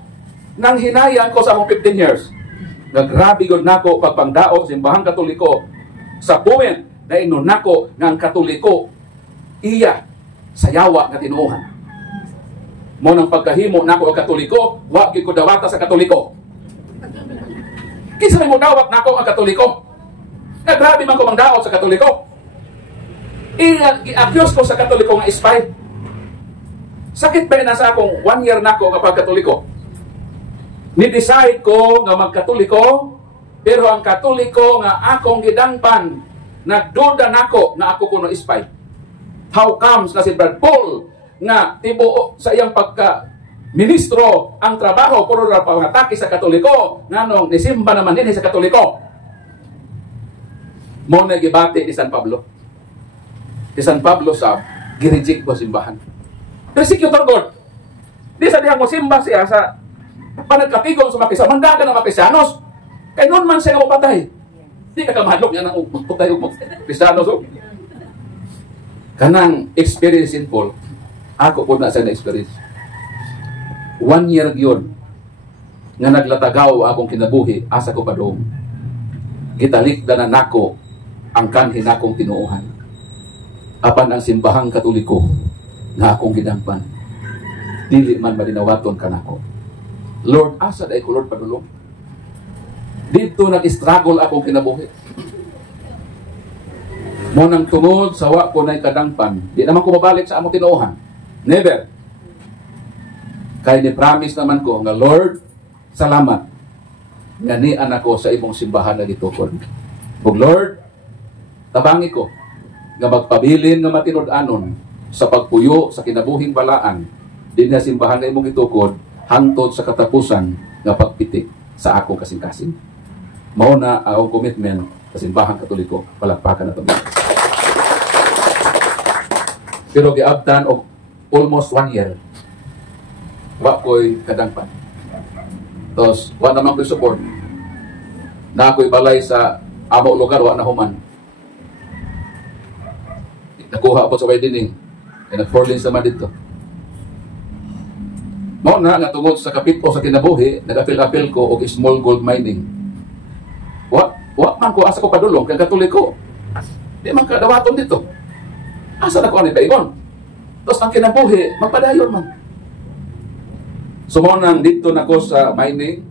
nang hinayang ko sa akong 15 years. Nagrabi gud nako pagpangdaot sa simbahang Katoliko sa point na inon nako nga ang Katoliko iya sayawa nga tinuohan. Mo nang pagkahimo nako ang Katoliko, wa gyud ko dawata sa Katoliko. Kinsa may mo dawat nako ang Katoliko? Nagrabi man ko mangdaot sa Katoliko. I-accuse ko sa Katoliko nga spy. Sakit ba na sa akong 1 year na ako kapag Katoliko? Ni-decide ko nga mag-Katoliko, pero ang Katoliko nga akong gidangpan, nagduda nako na ako kuno spy. How comes na si Brad Paul nga tibuo sa iyang pagka-ministro ang trabaho puro ra pangatake sa Katoliko, nganong nisimba naman din sa Katoliko. Mo na gibati ni San Pablo. Si San Pablo sa girejik ko simbahan. Persecutor God. Di sa diyang mo simba siya sa panagkatigong sa makisa. Mandagan ng mga Kristiyanos. Kaya noon man siya kapatay. Di ka kamahalok niya ng putay mo Kristiyanos. Kanang experience in Paul, ako po na sa na-experience. 1 year yun nga naglatagaw akong kinabuhi asa ko pa doon. gitalikda na nako ang kanhi nakong tinuuhan. Apan ang simbahang Katoliko nga akong gidangpan, dili man malinawaton kanako. Lord, asa day ko Lord padulong? Dito nag-struggle akong kinabuhi. Mo nang tungod sa wa ko na'y kadangpan, di naman ko mabalik sa among tinuuhan. Never. Kaya ni-promise naman ko nga, Lord, salamat. Ganian ako sa imong simbahan na gitukod. Ug Lord, tabangi ko nga magpabilin nga matinud-anon sa pagpuyo sa kinabuhing balaan din nga simbahan na imong gitukod hangtod sa katapusan nga pagpitik sa akong kasing-kasing. Mao na ang commitment sa simbahang Katoliko. Palakpakan na ito. Pero giabtan og almost 1 year, wa ko'y kadangpan. Tapos, wa naman ko'y support. Na ako'y balay sa amo lugar, wa na human. Nakuha po sa wedding. Nag-4 naman dito. Mao na nga tungod sa kapito sa kinabuhi, nag-apil-apil ko og small gold mining. Wa man ko asa ko padulong kay Katoliko. Di man kadawaton dito. Asa na ko ani paingon. Tapos ang kinabuhi, magpadayon man. So mo nang dito na ko sa mining.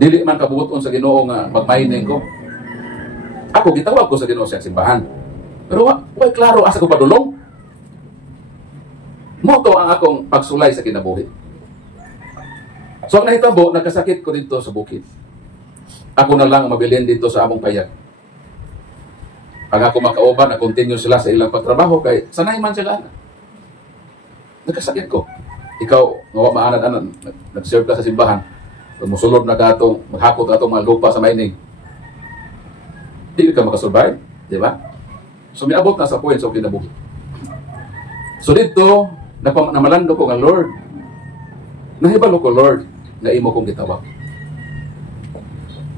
Dili man kabuton sa Ginoo nga mag-mining ko. Ako gitawag ko sa Ginoo sa simbahan. Pero wa klaro asa ko padulong. Mo to ang akong pagsulay sa kinabuhi. So ang nahitabo, nagkasakit ko dito sa bukid. Ako na lang mabilin dito sa among payag. Pag ako makauban, na-continue sila sa ilang pagtrabaho kay sanay man sila. Nagkasakit ko. Ikaw, nga maanad-anan, nag-serve ka sa simbahan. Musulod na ka itong, maghakot ka itong mga lupa sa mining. Hindi ka makasurvive, di ba? So miabot na sa point sa kinabuhi. So dito, namalando ko nga, Lord, nahibalo ko, Lord, na imo kong gitawag.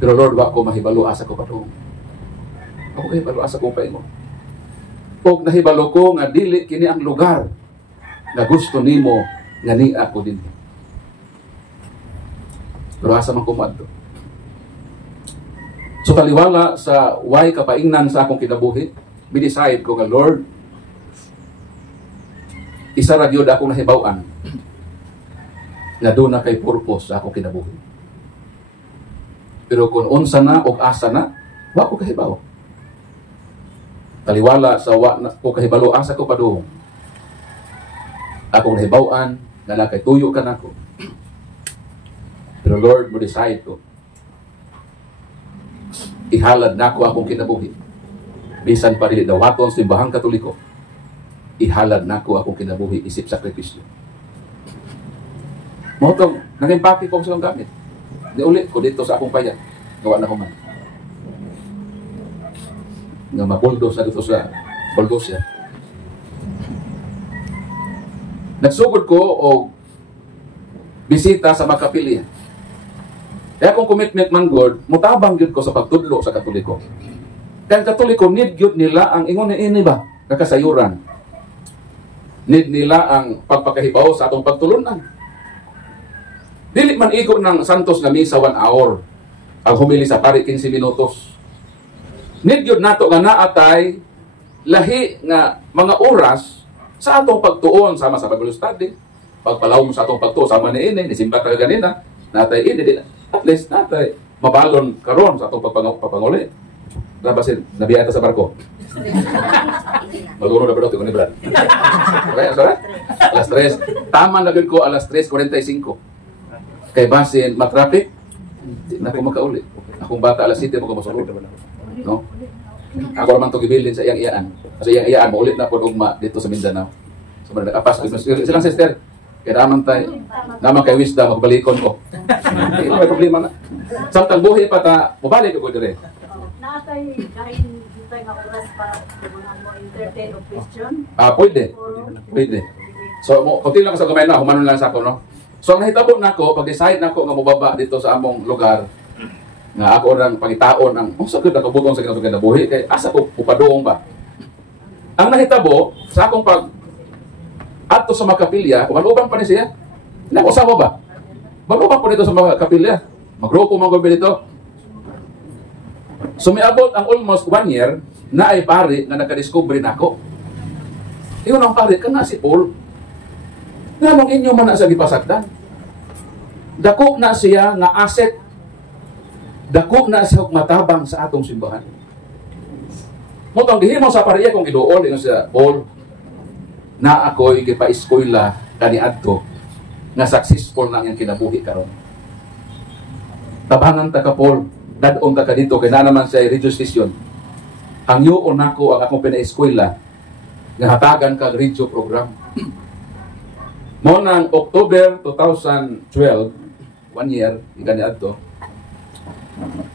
Pero Lord, wa ko mahibalo asa ko padung. Ako mahibalo asa ko pa imo. Og nahibalo ko nga dili kini ang lugar na gusto nimo nga ni ako din. Pero asa man ko madto. So taliwala sa way kapaingnan sa akong kinabuhi, mi-decide ko nga, Lord, isa ra gyud akong nahibaw-an na doon na kay purpose sa akong kinabuhi. Pero kung unsa na o asa na, wa ko kahibaw. Taliwala sa wa na ko kahibalo asa ko padung. Akong nahibaw-an na nakay tuyo ka nako. Pero Lord, mo decide ko. Ihalad nako akong kinabuhi. Bisan pa dili dawaton sa simbahang Katoliko. Ihalad nako akong kinabuhi isip sakripisyo. Mo tong nag-impake ko sa gamit. Di ulit ko dito sa akong payag. Gawa na ko man. Nga mabuldos na dito sa bulldozer. Nagsugod ko o bisita sa Makapilya. Kaya kung commitment man God, mutabang yun ko sa pagtudlo sa Katoliko. Kaya ang Katoliko, need yun nila ang ingon na ini ba? Kakasayuran. Need nila ang pagpakahibaw sa atong pagtulunan. Dili man iko ng Santos nga misa 1 hour. Ang humili sa pari 15 minutos. Need yun nato nga naatay lahi nga mga oras sa atong pagtuon sama sa Bible study. Pagpalawom sa atong pagtuon sama ni ini, nisimba ta ganina, natay ini, at least natay mabalon karon sa atong pagpanguli. Nabasin, nabiya ta sa barko. Maguro na ba ito ni Brad? Okay, sorry? Alas 3. Tama na gud ko alas 3:45. Kay basin matraffic, na ko makauli. Akong bata alas 7 mo ko masulod. No? Ako naman to gibilin sa iyang-iyaan. Kasi iyang-iyaan, maulit na po ugma dito sa Mindanao. So, nakapas. Silang sister, kaya naman kay wisdom, magbalikon ko. Hindi may problema na. Samtang buhay pa ta, mabalik ko dire. Natay, dahil dito nga oras para mo entertain o question? Pwede. Pwede. So, kunti lang sa gamay na, humanon lang sa ako, no? So, ang nahitabo na ako, pag-decide na ako nga mababa dito sa among lugar, nga ako nang pangitaon ang sakit na kabutong sa kinatong kinabuhi, kay asa ko upadoong ba? Ang nahitabo, sa akong pag ato sa Makapilya, kung maluban pa ni siya, nakusawa ba? Maluban po dito sa Makapilya. Magrupo mga gabi dito, So miabot ang almost 1 year na ay pari nga nakadiscover nako. Iyon ang pari kana si Paul. Ngamong inyo man na sa gipasagdan. Dako na siya nga asset. Dako na siya matabang sa atong simbahan. Mo tong gihimo sa pariya kung giduol ingon sa Paul na ako'y gipa-eskwela kaniadto nga successful na ang kinabuhi karon. Tabangan ta ka Paul, dadong ta ka dito kay na naman sa radio station. Hangyoon nako ang akong pina-eskwela nga hatagan kag radio program. Mo nang October 2012, 1 year kaniadto,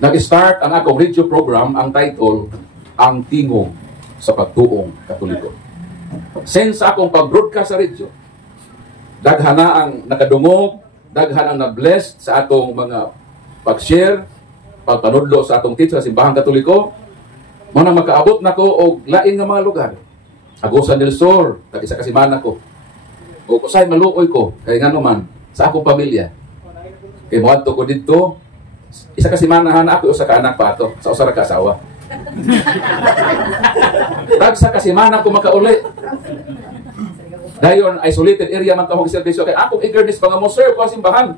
nag-start ang akong radio program, ang title Ang Tingog sa Pagtuong Katoliko. Since akong pag-broadcast sa radio, daghan na ang nakadungog, daghan ang na-blessed sa atong mga pag-share, pagpanudlo sa atong teach sa Simbahan Katoliko, mo nang makaabot na ko og lain nga mga lugar. Agusan del Sur, tag-isa ka semana ko. O kusay maluoy ko, kay nga naman, sa akong pamilya. Kay moadto ko dito, isa ka semana na ako, usa ka anak pa ato, sa usa ra ka asawa. Tagsa ka semana ko makauli. Dayon isolated area man ta mo serbisyo kay akong eagerness pa nga mo serve ko simbahan.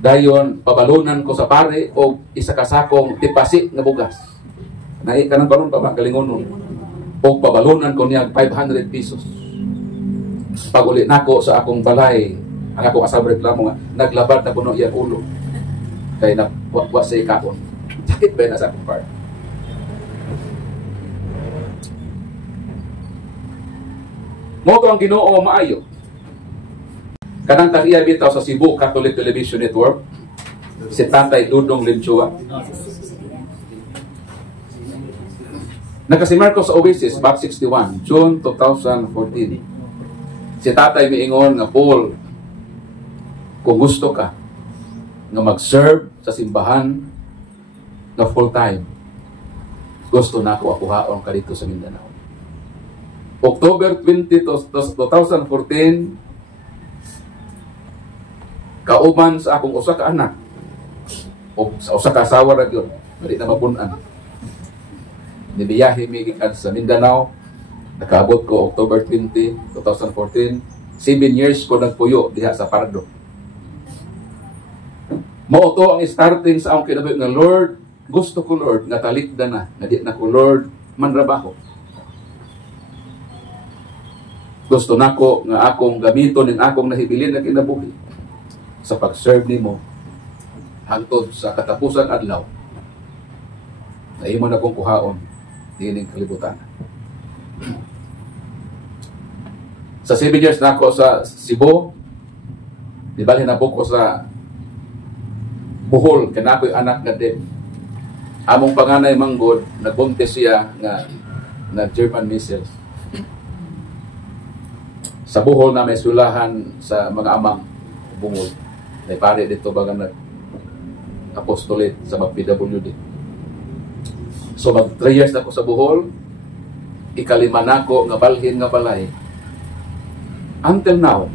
Dayon pabalunan ko sa pare og isa ka sakong tipasi nga bugas. Nai kanang karon pa ba galingon og pabalunan ko niya 500 pesos. Pag uli nako sa akong balay, ang akong asawa reklamo nga naglabad na kuno iyang ulo. Kay na wa sa ikapon. Sakit ba na sa akong part? Moto ang Ginoo maayo. Kanang tagiya bitaw sa Cebu Catholic Television Network, si Tatay Dudong Linchua. Nakasimar ko sa Oasis, Back 61, June 2014. Si Tatay miingon nga, Paul, kung gusto ka nga mag-serve sa simbahan na full-time, gusto na ako akuhaon ka dito sa Mindanao. October 20, 2014, kauban sa akong usa ka anak o sa usa ka asawa ra gyud, dili na mapun-an. Nibiyahe mi gikan sa Mindanao, nakaabot ko October 20, 2014. 7 years ko nagpuyo diha sa Pardo. Mao to ang starting sa akong kinabuhi nga Lord, gusto ko Lord nga talikdan na, nga di na ko Lord manrabaho. Gusto nako nga akong gamiton ning akong nahibilin na kinabuhi sa pag-serve nimo hangtod sa katapusan adlaw. Na imo na kong kuhaon dining kalibutan. Sa 7 years na ako sa Cebu, di ba hinabok ko sa Bohol, kana ako'y anak nga din. Among panganay manggod, nagbuntis siya nga German measles. Sa Bohol na may sulahan sa mga amang bungod. May pare dito baga nag-apostolate sa mag-PWD. So mag 3 years na ako sa Bohol, ikalima na ako nga balhin nga balay. Until now,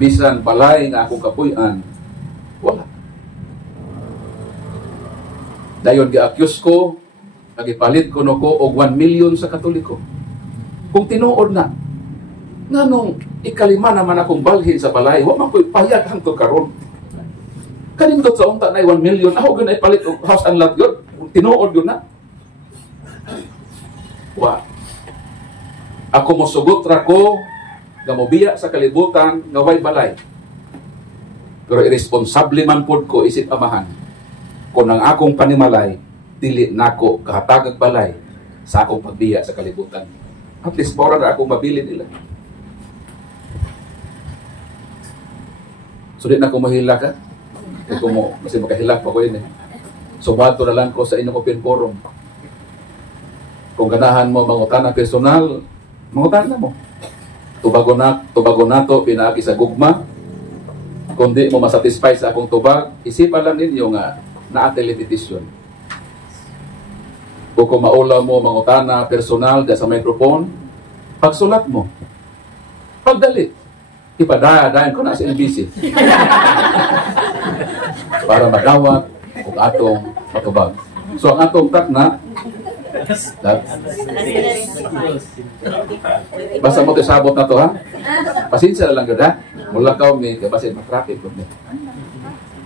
bisan balay nga akong kapuy-an, wala. Dayon gi-accuse ko, nagipalit ko no ko og 1 million sa Katoliko. Kung tinuod na, nganong ikalima naman akong balhin sa balay, wa man ko'y payag hangtod karon. Kanindot sa unta na 1 million, ako gyud ay palit og house and lot gyud. Tinuod gyud na. Wa. Ako mosugot ra ko nga mobiya sa kalibutan nga way balay. Pero irresponsable man pod ko isip amahan. Kung ang akong panimalay dili nako kahatagag balay sa akong pagbiya sa kalibutan. At least para na akong mabilin nila. So di na ko mahila ka. Kung mo, kasi makahilak pa ko yun eh. So bato na lang ko sa inyong open forum. Kung ganahan mo mangutan na personal, mangutan na mo. Tubago na to, pinaagi sa gugma. Kung di mo masatisfy sa akong tubag, isipan lang ninyo nga na-ateli petition. Kung maula mo mangutan na personal sa microphone, pagsulat mo. Pagdali. Ipadadayan ko na sa NBC. Para madawat kung atong matubag. So ang atong tak na basta mo sabot na to ha. Pasensya na lang gud ha. Mula ka mi kay basin ma-traffic gud ni.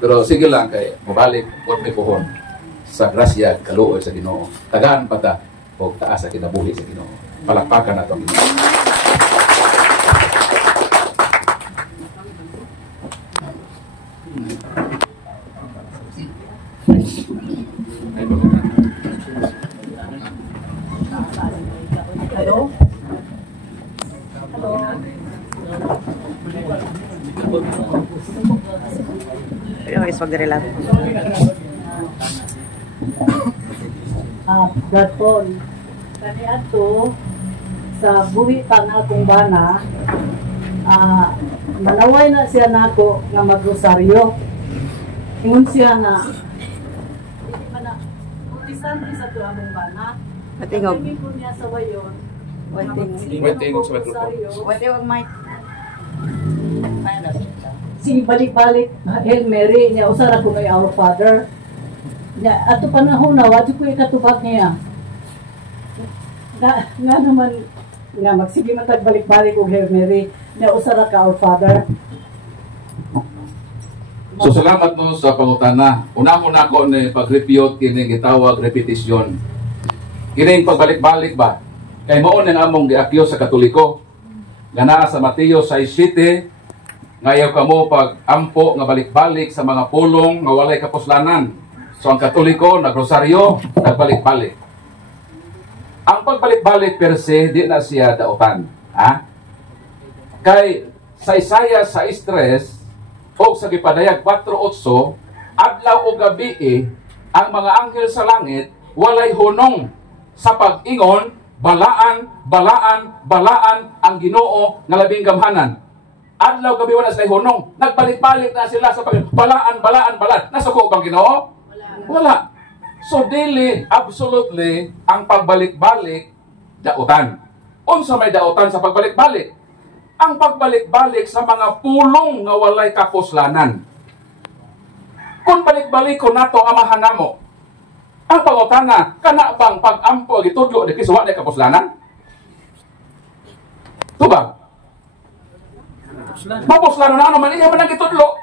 Pero sige lang kay mabalik ug may puhon sa grasya kaluoy sa Ginoo. Tagaan pa ta og taas sa kinabuhi sa Ginoo. Palakpakan nato ang Ginoo. Hello? Pero guys, wag dire lang. God Paul, kani ato sa buhi pa nga akong bana, manaway na siya nako nga magrosaryo. Ingon siya nga hindi pa na utisan sa to among bana. Patingog. Hindi ko niya sa wayon. Patingog sa microphone. Wati wag mic. Sige balik-balik Hail Mary niya usara ko may Our Father. Ya, ato panahon na wadi ko ikatubag niya. Nga naman nga magsige man tag balik-balik og Hail Mary niya usara ka Our Father. So salamat no sa pangutana. Una mo na ako ni pag-repeat kini gitawag repetisyon. Kining pagbalik-balik ba? Kay mao ning among giakyo sa Katoliko. Gana sa Mateo 6:7 ngayaw kamo pag-ampo nga balik-balik sa mga pulong nga walay kapuslanan. So ang Katoliko nagrosaryo, nagbalik-balik. Ang pagbalik-balik per se di na siya dautan, ha? Kay sa Isaiah 6:3 o sa Gipadayag 4:8 adlaw o gabi ang mga anghel sa langit walay hunong sa pag-ingon balaan, balaan, balaan ang Ginoo nga labing gamhanan. Adlaw gabi wala sila hunong. Nagbalik-balik na sila sa pag balaan, balaan, balaan. Nasuko bang Ginoo? Wala. So dili absolutely ang pagbalik-balik dautan. Unsa may dautan sa pagbalik-balik? Ang pagbalik-balik sa mga pulong nga walay kapuslanan. Kung balik-balik ko nato amahan namo, ang pangutana, kana bang pag-ampo gitudlo di kisuwa na kapuslanan? Tubag? Mapuslanan na naman, iya man ang gitudlo.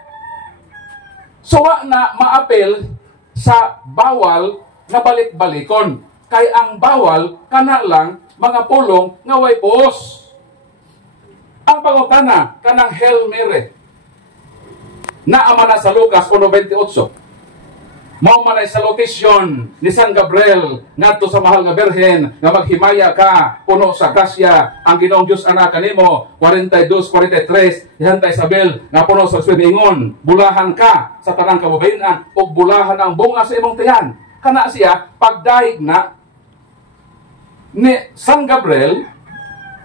Suwa na maapel sa bawal na balik-balikon. Kay ang bawal, kana lang mga pulong nga way puos. Ang pangutana, kanang Hail Mary, naama na sa Lucas 1:28. Mao man ay salutasyon ni San Gabriel ngadto sa mahal nga Birhen nga maghimaya ka puno sa grasya ang Ginoong Dios anak kanimo 42:43 ihantay Isabel nga puno sa ingon bulahan ka sa tanang kababayen-an ug bulahan ang bunga sa imong tiyan. Kana siya pagdaig na ni San Gabriel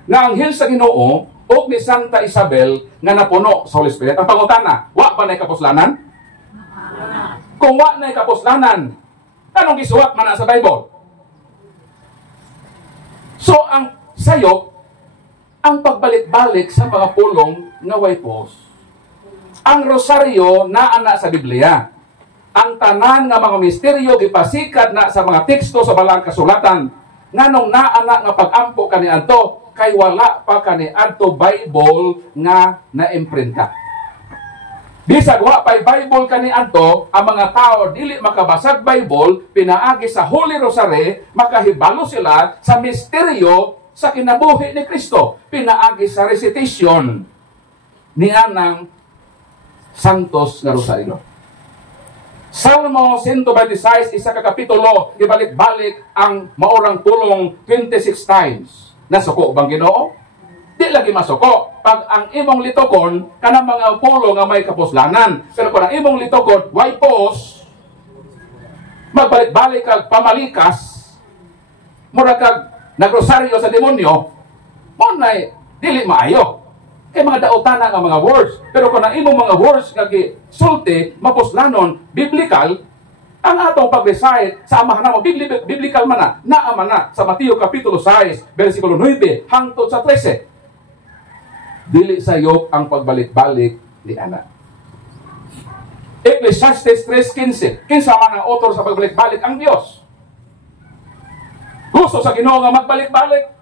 nga anghel sa Ginoo ug ni Santa Isabel nga napuno sa Holy Spirit. Ang pangutana, wa ba nay kapuslanan? Kung wa na'y kapuslanan, anong gisuwat man na sa Bible? So, ang sayop, ang pagbalik-balik sa mga pulong nga way pos. Ang rosaryo na ana sa Biblia. Ang tanan nga mga misteryo gipasikat na sa mga teksto sa balang kasulatan. Nganong naana nga pag-ampo kaniadto kay wala pa kaniadto Bible nga naimprinta. Bisag wa pay Bible kaniadto, ang mga tao dili makabasag Bible, pinaagi sa Holy Rosary, makahibalo sila sa misteryo sa kinabuhi ni Kristo. Pinaagi sa recitation ni anang Santos nga Rosaryo. Salmo 126, isa ka kapitulo, ibalik-balik ang maurang pulong 26 times. Nasuko bang Ginoo? Di lagi masuko. Pag ang imong litokon, kanang mga pulo nga may kapuslanan. Pero kung ang imong litokon, way pos, magbalik-balik kag pamalikas, mura kag nagrosaryo sa demonyo, mo na'y dili maayo. Kay mga daotana nga mga words. Pero kung ang imong mga words nga gisulti, mapuslanon, biblical, ang atong pag-recite sa amahan mo, biblical man na, naama na sa Mateo Kapitulo 6, versikulo 9, hangtod sa 13. Dili sayop ang pagbalik-balik ni ana. Ecclesiastes 3:15. Kinsa man ang author sa pagbalik-balik ang Dios. gusto sa Ginoo nga magbalik-balik.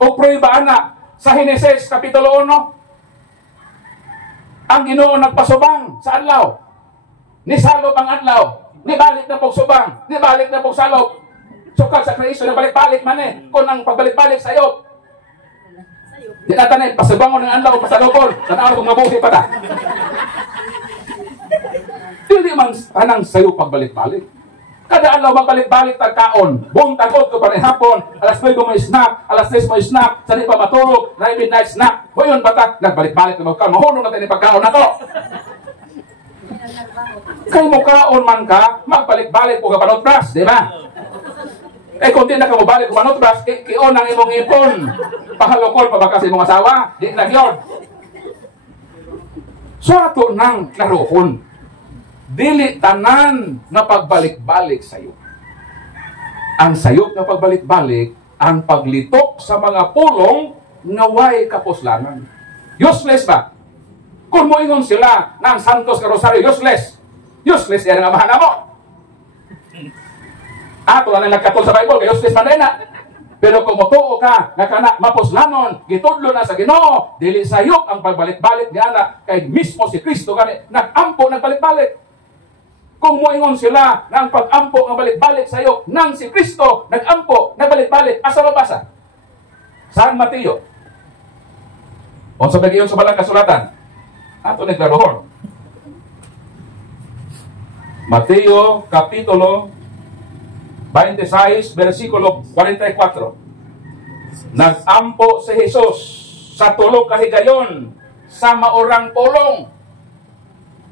O prueba na sa Henesis Kapitulo 1. Ang Ginoo nagpasubang sa adlaw. Nisalop ang adlaw. Nibalik na pong subang. Nibalik na pong salop. Sukad sa Kristo, nagbalik-balik man eh. Kung ang pagbalik-balik sa'yo. Di natin eh, pasubangon ng adlaw, pasalopon. Tanaw kung mabuhi pa na. Hindi man anang sa'yo pagbalik-balik. Kada alaw magbalik-balik tagkaon. Buong tagod ko pa rin hapon. Alas 9 mo snack. Alas 10 mo snack. Sani pa matulog. Na midnight snack. O yun bata. Nagbalik-balik na magkaon. Mahunong natin yung pagkaon na to. Kay mo kaon man ka, magbalik-balik po ka panotras. Di ba? Eh kung di na ka mabalik ko panotras, kion ang imong ipon. Pahalokon pa ba kasi mong asawa? Di na yun. So ato nang narohon. Dili tanan na pagbalik-balik sayo. Ang sayop na pagbalik-balik, ang paglitok sa mga pulong nga way kapuslanan. Useless ba? Kung mo ingon sila ng Santos Rosario, useless. Useless yan ang amahan mo. Ato na nagkatol sa Bible, kay useless man rin na. Pero kung mutuo ka, nakana mapuslanon, gitudlo na sa Ginoo, dili sayop ang pagbalik-balik niya na kay mismo si Kristo gani nagampo nagbalik-balik. Kung moingon sila na ang pag-ampo ng balik-balik sa iyo nang si Kristo nag-ampo, nagbalik-balik, asa mabasa? Saan Mateo? O sa bagiyon sa balang kasulatan? Ato ni Klarohon. Mateo Kapitulo 26, versikulo 44. Nag-ampo si Jesus sa tulog kahigayon sa maurang pulong.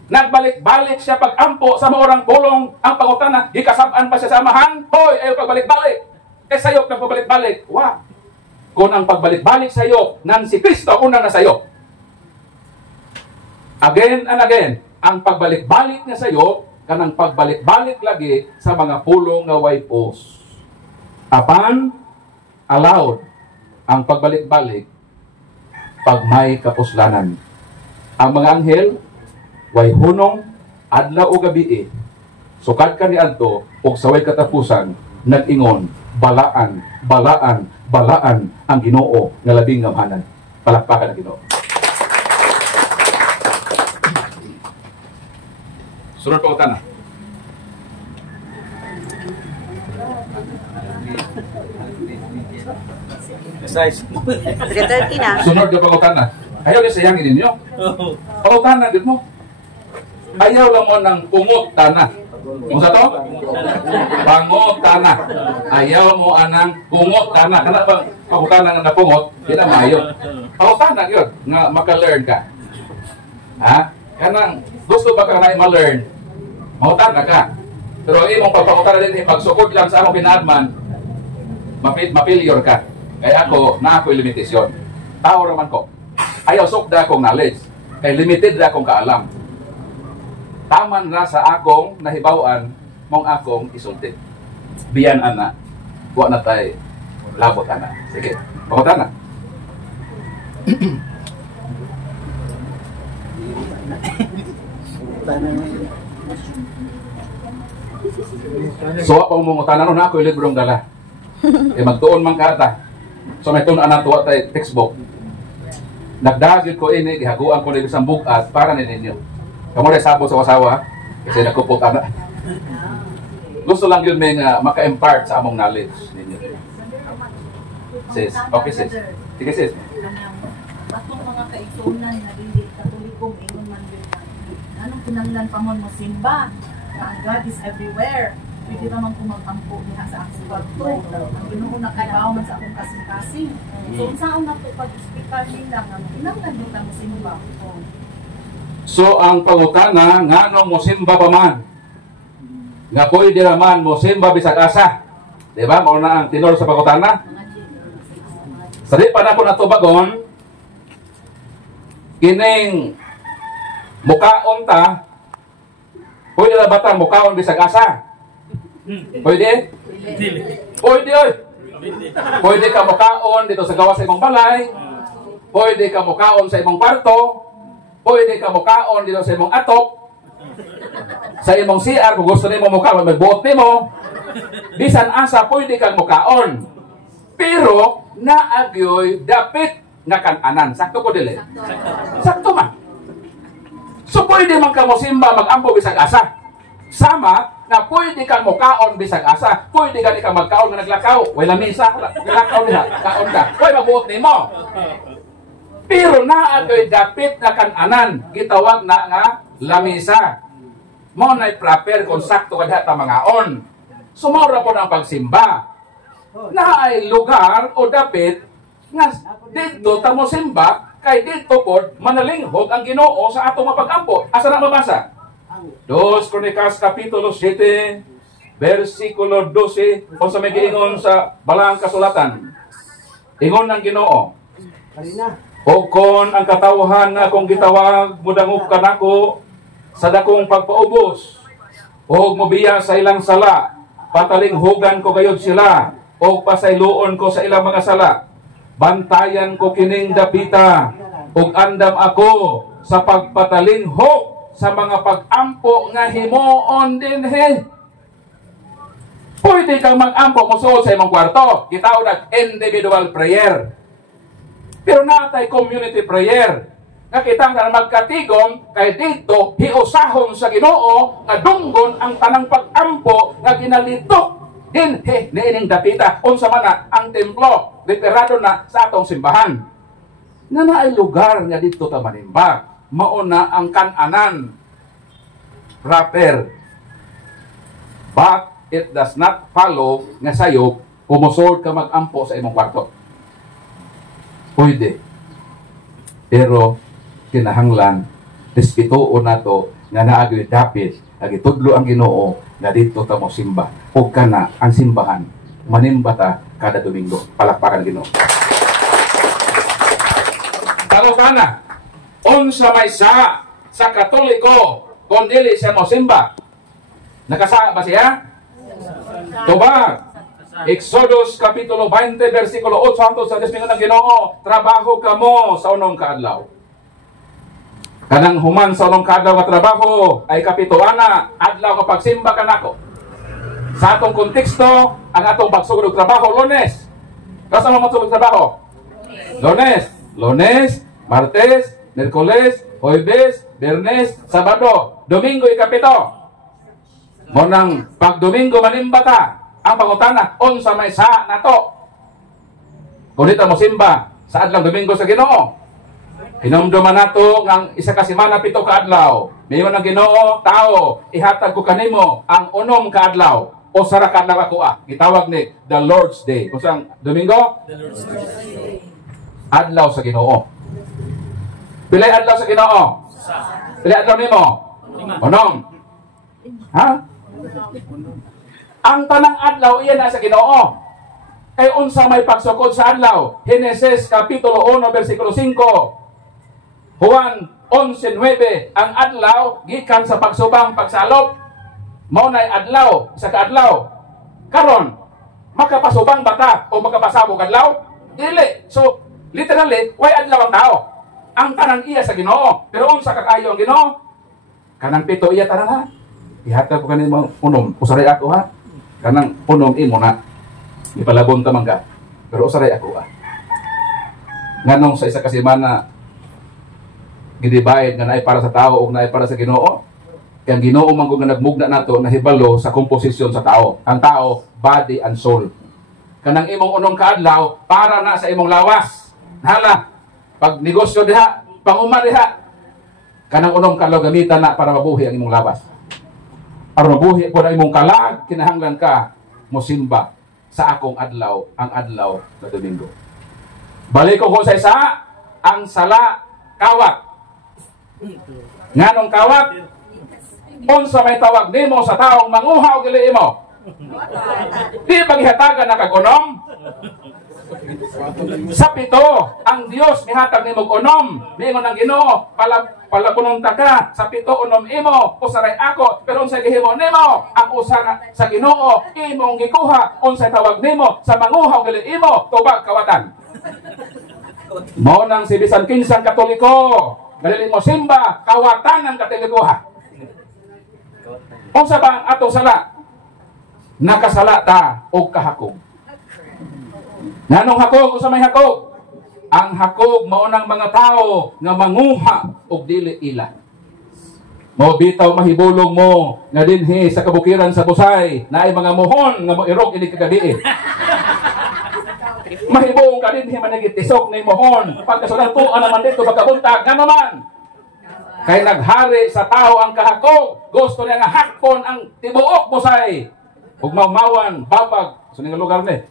Nagbalik-balik siya pag-ampo sa maurang pulong. Ang pangutana, ikasabaan pa siya sa amahan. Hoy, ayaw pagbalik-balik. Eh sayop ng pagbalik-balik. Wow. Kung ang pagbalik-balik sayo nang si Kristo una na sayo. Again and again, ang pagbalik-balik niya sayo, kanang pagbalik-balik lagi sa mga pulong nga way pos. Apan, allowed ang pagbalik-balik pag may kapuslanan. Ang mga anghel, way hunong, adlaw o gabi sukad ka ni adto, o saway katapusan, nag-ingon, balaan, balaan, balaan ang Ginoo nga labing ngamanan. Palakpakan ang Ginoo. Sunod pa utana. Size. 3:30 na. Sunod ka pa utana. Ayaw niya sayangin ninyo. Pautana din mo. Ayaw lang mo ng pungutana. Kung sa to? Pangutana. Ayaw mo anang pungutana. Kana ba pangutana nga napungot? Di na maayo. Pautana yun. Nga maka-learn ka. Ha? Kanang gusto ba ka na ma-learn? Mautana ka. Pero imong pagpangutana din, pagsukod lang sa akong pinaadman, mapilior ka. Kaya ako, na ako'y limitasyon. Tao raman ko. Ayaw sukda akong knowledge. Kay limited na akong kaalam. Taman na sa akong nahibawan mong akong isulti. Biyan ana. Huwag na tayo labot ana. Sige. Pakutan na. So ako mong utanan na ako librong dala. Magtuon man kata. So may tunan na tuwa tayo textbook. Nagdagid ko ini, gihaguan ko nito sa bukat para ninyo. Kamu rin sabot sa wasawa, kasi nakupot ana. Gusto lang yun may maka-impart sa among knowledge ninyo. Sis, okay sis. Sige sis. Atong mga kaigsunan na dili katolikong ingon man yun na anong kinanglan pa mo simba na ang God is everywhere. Pwede naman kung mag-ampo niya sa akong pagto. Ang Ginoo nakabaw man sa akong kasing-kasing. So, saan na po pag-speaker nila nga kinanglan mo ka mo simba? So, ang pangutana, nga nung musimba pa man, nga pwede naman musimba bisag asa. Diba? Mauna ang tinor sa pangutana. Sa di pa na ako natubagon, kining mukaon ta, pwede na ba ta mukaon bisag asa? Pwede? Pwede oy. Pwede ka mukaon dito sa gawa sa imong balay. Pwede ka mukaon sa imong kwarto. Pwede ka mukaon dito sa imong atop. Sa imong CR kung gusto nimo mukaon magbuot nimo. bisan asa pwede kang mukaon. Pero naagyoy dapit nga kan-anan. Sakto po dili? Sakto man. So pwede man ka mo simba mag-ampo bisag asa. Sama na pwede kang mukaon bisag asa. Pwede ka kang magkaon nga naglakaw. Wala misa. Naglakaw niya. Kaon ka. Wala magbuot ni mo. Pero naagyoy dapit nga kan-anan. Gitawag na nga lamisa. Mo na'y proper kung sakto kada ta mangaon. Sumawra po ang pagsimba. Na ay lugar o dapit nga dito ta mo simba kay dito pod manalinghog ang Ginoo sa atong mapag-ampo. Asa na mabasa? 2 Crónicas kapitulo 7 versikulo 12 kung sa may giingon sa balang kasulatan. Ingon ng Ginoo. O kon ang katawhan na kung gitawag mudangog kanako sa dakong pagpaubos o mobiya sa ilang sala, patalinghugan ko gayud sila o pasayloon ko sa ilang mga sala. Bantayan ko kining dapita ug andam ako sa pagpatalinghog sa mga pag-ampo nga himuon dinhi. Pwede kang mag-ampo musuod sa imong kwarto. Gitawag na individual prayer. Pero natay community prayer. Nakita nga magkatigom kay dito hiusahon sa Ginoo nga dunggon ang tanang pag-ampo nga ginalitok dinhi niining dapita unsa man na ang templo literado na sa atong simbahan. Nga naay lugar nga dito ta manimba. Mao na ang kan-anan proper. But it does not follow nga sayop kumusod ka mag-ampo sa imong kwarto. Pwede. Pero kinahanglan respetuon nato nga naagyoy dapit agitudlo ang Ginoo nga dito ta mo simba ug kana ang simbahan manimba ta kada Domingo. Palakpakan Ginoo. Talo kana unsa may sa Katoliko kun dili siya mo simba. Nakasa ba siya? Tubag. Exodus kapitulo 20 versikulo 8 hangtod sa 10 ng Ginoo, trabaho kamo sa unong kaadlaw. Kanang human sa unong kaadlaw nga trabaho ay kapituana adlaw nga pagsimba kanako. Sa atong konteksto, ang atong pagsugod og trabaho Lunes. Kasa mo magsugod og trabaho? Lunes, Martes, Miyerkules, Huwebes, Biyernes, Sabado, Domingo ikapito. Mo nang pag Domingo manimba ta. Ang pangutana, unsa may sa nato? Kung dito mo simba sa adlaw Domingo sa Ginoo. Hinumduman nato ng isa ka semana 7 ka adlaw. Mayon ang Ginoo, tao, ihatag ko kanimo ang 6 ka adlaw o sara ka adlaw ako gitawag ni the Lord's Day. Kung saan Domingo? The Lord's Day. Adlaw sa Ginoo. Pilay adlaw sa Ginoo? Pilay adlaw nimo? 6. Ha? Ang tanang adlaw iyan na sa Ginoo. Kay unsa may pagsukod sa adlaw? Heneses kapitulo 1 versikulo 5. Juan 11:9 ang adlaw gikan sa pagsubang pagsalop. Mao nay adlaw sa kaadlaw. Karon makapasubang bata o makapasabog adlaw? Dili. So literally way adlaw ang tao. Ang tanan iya sa Ginoo. Pero unsa kakayo ang Ginoo? Kanang 7 iya tanan ha. Ihatag ko kanimo unom. Usaray ako ha. Kanang unom imo na ipalabon ta man ka. Pero usaray ako nganong sa isa ka semana gidibayad nga naay para sa tao ug naay para sa Ginoo. Kaya ang Ginoo man kung nagmugna nato nahibalo sa komposisyon sa tao. Ang tao, body and soul. Kanang imong unong kaadlaw para na sa imong lawas. Hala, pag negosyo diha, panguma diha. Kanang unong kaadlaw gamitan na para mabuhi ang imong lawas. Para mabuhi po na imong kalag, kinahanglan ka mosimba sa akong adlaw, ang adlaw na Domingo. Balik ko sa isa, ang sala kawat. Nganong kawat? Unsa may tawag nimo sa taong manguha og dili imo? Di paghihatagan na kag-unom? Sa 7, ang Dios mihatag nimo unom. Mingon ang Ginoo, palapunon ta ka. Sa 7 unom imo, usaray ako. Pero unsay gihimo nimo? Ang usa sa Ginoo imong gikuha. Unsay tawag nimo sa manguha og dili imo? Tubag kawatan. Mao nang si bisan kinsang Katoliko, dili mo simba kawatan ang Katolikoha. Unsa ba ang atong sala? nakasalata o kahakog. Nganong hakog o sa may hakog? Ang hakog maunang mga tao nga manguha og dili ila. Mo bitaw mahibulong mo nga dinhi sa kabukiran sa Busay na ay mga mohon nga moirog ini kagabi. Mahibong ka dinhi managitisok ni mohon pagkasulatuan naman dito pagkabuntag nga naman. Kay naghari sa tao ang kahakog, gusto niya nga hakpon ang tibuok Busay. Ug maumawan babag sa ning lugar ni.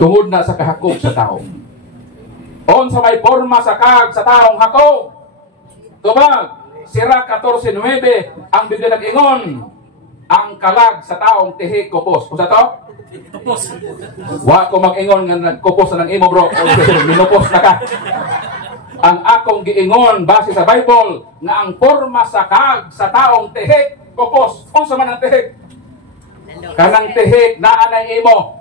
Tungod na sa kahakog sa tao. On sa may porma sa kag sa taong hakog. Tubag, Sira 14:9 ang Biblia nag-ingon, ang kalag sa taong tihi kupos. Kung sa to? Kupos. Wa ko mag-ingon nga nagkupos na ng imo bro. Minupos na ka. Ang akong giingon base sa Bible nga ang porma sa kag sa taong tihi kupos. Kung sa man ang tihi? Kanang tihi naa na imo.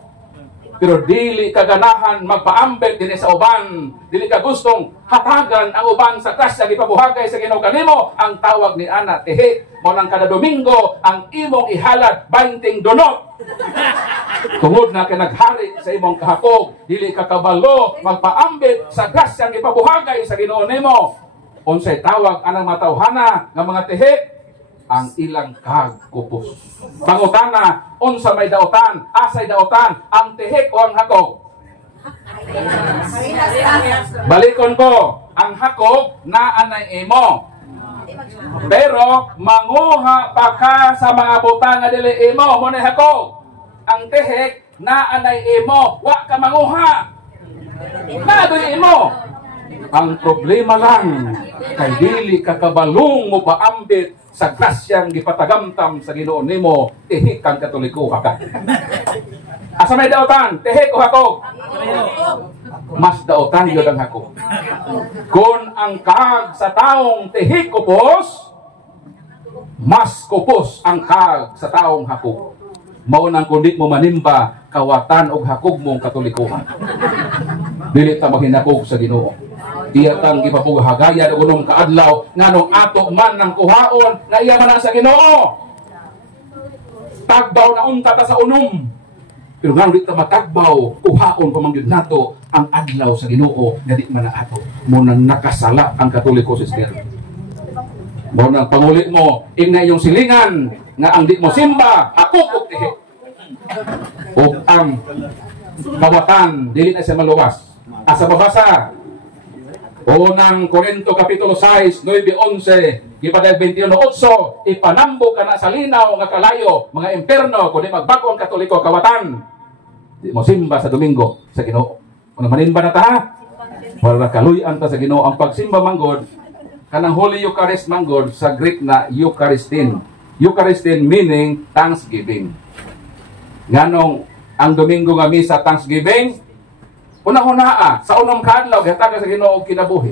Pero dili ka ganahan magpaambet dinhi sa uban. Dili ka gustong hatagan ang uban sa grasya gipabuhagay sa Ginoo kanimo. Ang tawag ni ana tihi mo nang kada Domingo ang imong ihalad 20 donot. Tungod na kay naghari sa imong kahakog, dili ka kabalo magpaambet sa grasya gipabuhagay sa Ginoo nimo. Unsay tawag anang matawhana nga mga tihi? Ang ilang kagkupos. Pangutana, unsa may daotan, asay daotan, ang tihik o ang hakog? Balikon ko, ang hakog na anay imo. Pero manguha pa ka sa mga butang nga dili imo, mo na hakog. Ang tihik na anay imo, wa ka manguha. Na dili imo. Ang problema lang kay dili ka kabalong mo paambit sa grasyang gipatagamtam sa Ginoo nimo, tihik kang Katoliko ka. Asa may daotan, tihik o hakog? Mas daotan yun ang hakog. Kung ang kag sa taong tihik kupos, mas kupos ang kag sa taong hakog. Maunang kundi mo manimba, kawatan o hakog mong Katolikuhan. Dili ta maghinakog sa Ginoo. Iyatang ipapughagayan og unong kaadlaw nganong ato man ng kuhaon na iya man sa Ginoo. Tagbaw na unta ta sa unom. Pero nga dito matagbaw, kuhaon pa man gyud nato ang adlaw sa Ginoo nga di man ato. Mo nang nakasala ang Katoliko sister. Mo nang pangulit mo ingna yung silingan nga ang di mo simba, ako ug tihi. Ug ang kawatan dili na siya maluwas. Asa babasa Unang Korinto Kapitulo 6, 9-11, ipadag 21-8, ipanambo ka na sa linaw nga kalayo, mga imperno, kundi magbago ang Katoliko kawatan. Di mo simba sa Domingo sa Ginoo. Kung maninba na ta ha? Para kaluyan ta sa Ginoo. Ang pagsimba manggod, kanang Holy Eucharist manggod, sa Greek na Eucharistin. Eucharistin meaning thanksgiving. Nganong ang Domingo nga misa thanksgiving, una-una sa unang kadlaw gihatagan sa Ginoo og kinabuhi.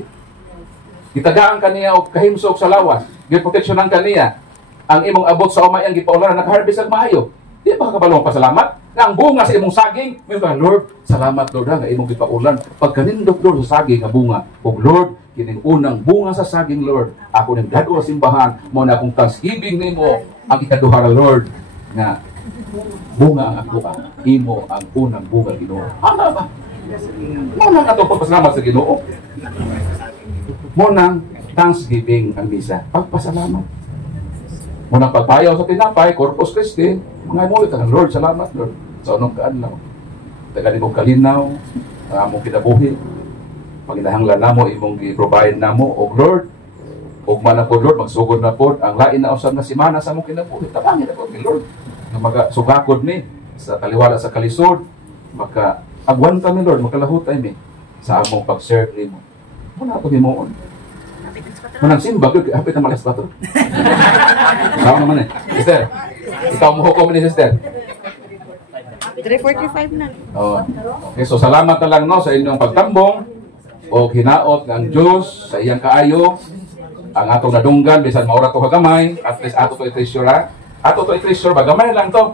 Gitagaan kaniya og kahimsok sa lawas, giproteksyonan kaniya. Ang imong abot sa umay ang gipaularan naka-harvest ang maayo. Di ba kabalong pasalamat? Nga ang bunga sa imong saging, may ba Lord, salamat Lord nga imong gipaulan. Pagkanindot Lord sa saging nga bunga, ug Lord, kining unang bunga sa saging Lord, ako ning dado sa simbahan, mo na akong thanksgiving nimo ang ikaduha Lord nga bunga ang ako imo ang unang bunga Ginoo. Ano ba? Munang ato pagpasalamat sa Ginoo. Munang thanksgiving ang misa. Pagpasalamat. Munang pagpayaw sa tinapay, Corpus Christi, mga imulit ang Lord, salamat Lord. Sa unong kaadlaw. Tagalin mo kalinaw, ang among kinabuhi. Paginahanglan namo, imong i-provide namo, o Lord, o man ako Lord, magsugod na po, ang lain na usap na simana sa among kinabuhi. Tapangin ako kay Lord. Na magasugakod ni, sa kaliwala sa kalisod, maka agwan kami Lord, makalahutay mi sa among pag-serve nimo. Muna ito himuon. Manang simba, hapit na malas ba ito? Saan naman eh. Sister, ikaw mo hukom ni sister. 3:45 na. Oh. Okay, so salamat na lang no, sa inyong pagtambong o hinaot ng Diyos sa iyang kaayo. Ang atong nadunggan, bisan maura to kagamay, at least ato to i-treasure ha. Ato to i-treasure, bagamay lang to.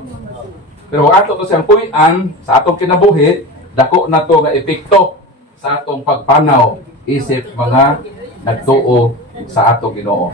Pero ato to siyang puy-an sa atong kinabuhi, dako na to nga epekto sa atong pagpanaw isip mga nagtuo sa atong Ginoo.